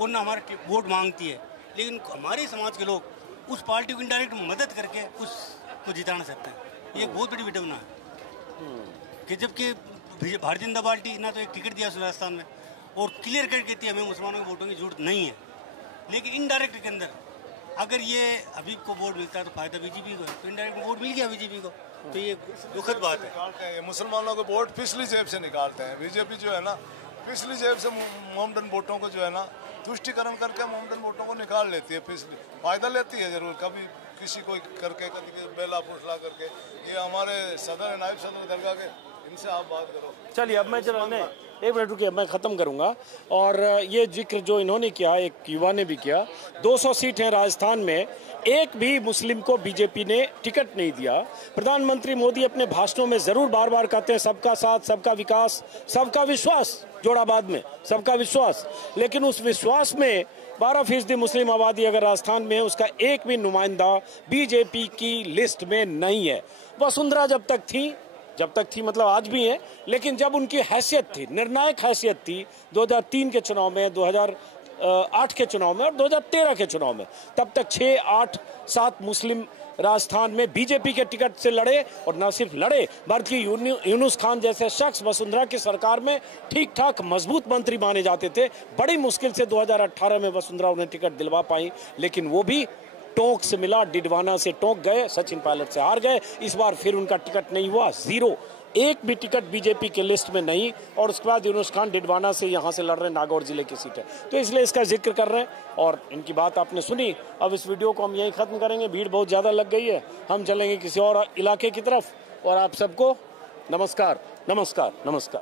और ना हमारा वोट मांगती है, लेकिन हमारे समाज के लोग उस पार्टी को इनडायरेक्ट मदद करके उसको जिताना चाहते हैं। ये बहुत बड़ी विडंबना है कि जबकि भारतीय जनता पार्टी ना तो एक टिकट दिया राजस्थान में और क्लियर कट कहती है हमें मुसलमानों के वोटों की जरूरत नहीं है, लेकिन इनडायरेक्ट के अंदर अगर ये हबीब को वोट मिलता है तो फायदा बीजेपी को है, तो इनडायरेक्ट वोट मिल गया बीजेपी को, तो ये दुखद बात है। मुसलमानों को वोट पिछली जेब से निकालते हैं। बीजेपी जो है ना पिछली जेब से मोमडन वोटों को जो है ना तुष्टिकरण करके मोमडन वोटों को निकाल लेती है, पिछली फायदा लेती है जरूर, कभी किसी को करके कभी बेला फुसला करके। ये हमारे सदर नायब सदर दरगाह के, इनसे आप बात करो। चलिए अब मैं चलो एक मिनट रुकिए, मैं ख़त्म करूंगा। और ये जिक्र जो इन्होंने किया, एक युवा ने भी किया, 200 सीट हैं राजस्थान में, एक भी मुस्लिम को बीजेपी ने टिकट नहीं दिया। प्रधानमंत्री मोदी अपने भाषणों में जरूर बार बार कहते हैं सबका साथ, सबका विकास, सबका विश्वास, जोड़ाबाद में सबका विश्वास, लेकिन उस विश्वास में 12% मुस्लिम आबादी अगर राजस्थान में है, उसका एक भी नुमाइंदा बीजेपी की लिस्ट में नहीं है। वसुंधरा जब तक थी मतलब आज भी है, लेकिन जब उनकी हैसियत थी, निर्णायक हैसियत थी 2003 के चुनाव में, 2008 के चुनाव में और 2013 के चुनाव में, तब तक 6, 8, 7 मुस्लिम राजस्थान में बीजेपी के टिकट से लड़े, और न सिर्फ लड़े बल्कि यूनुस खान जैसे शख्स वसुंधरा की सरकार में ठीक ठाक मजबूत मंत्री माने जाते थे। बड़ी मुश्किल से 2018 में वसुंधरा उन्हें टिकट दिलवा पाई, लेकिन वो भी टोंक से मिला, डिडवाना से टोंक गए, सचिन पायलट से हार गए। इस बार फिर उनका टिकट नहीं हुआ, 0, एक भी टिकट बीजेपी के लिस्ट में नहीं। और उसके बाद यूनुस खान डिडवाना से यहाँ से लड़ रहे हैं, नागौर जिले की सीट है, तो इसलिए इसका जिक्र कर रहे हैं। और इनकी बात आपने सुनी। अब इस वीडियो को हम यहीं खत्म करेंगे, भीड़ बहुत ज्यादा लग गई है, हम चलेंगे किसी और इलाके की तरफ। और आप सबको नमस्कार, नमस्कार, नमस्कार।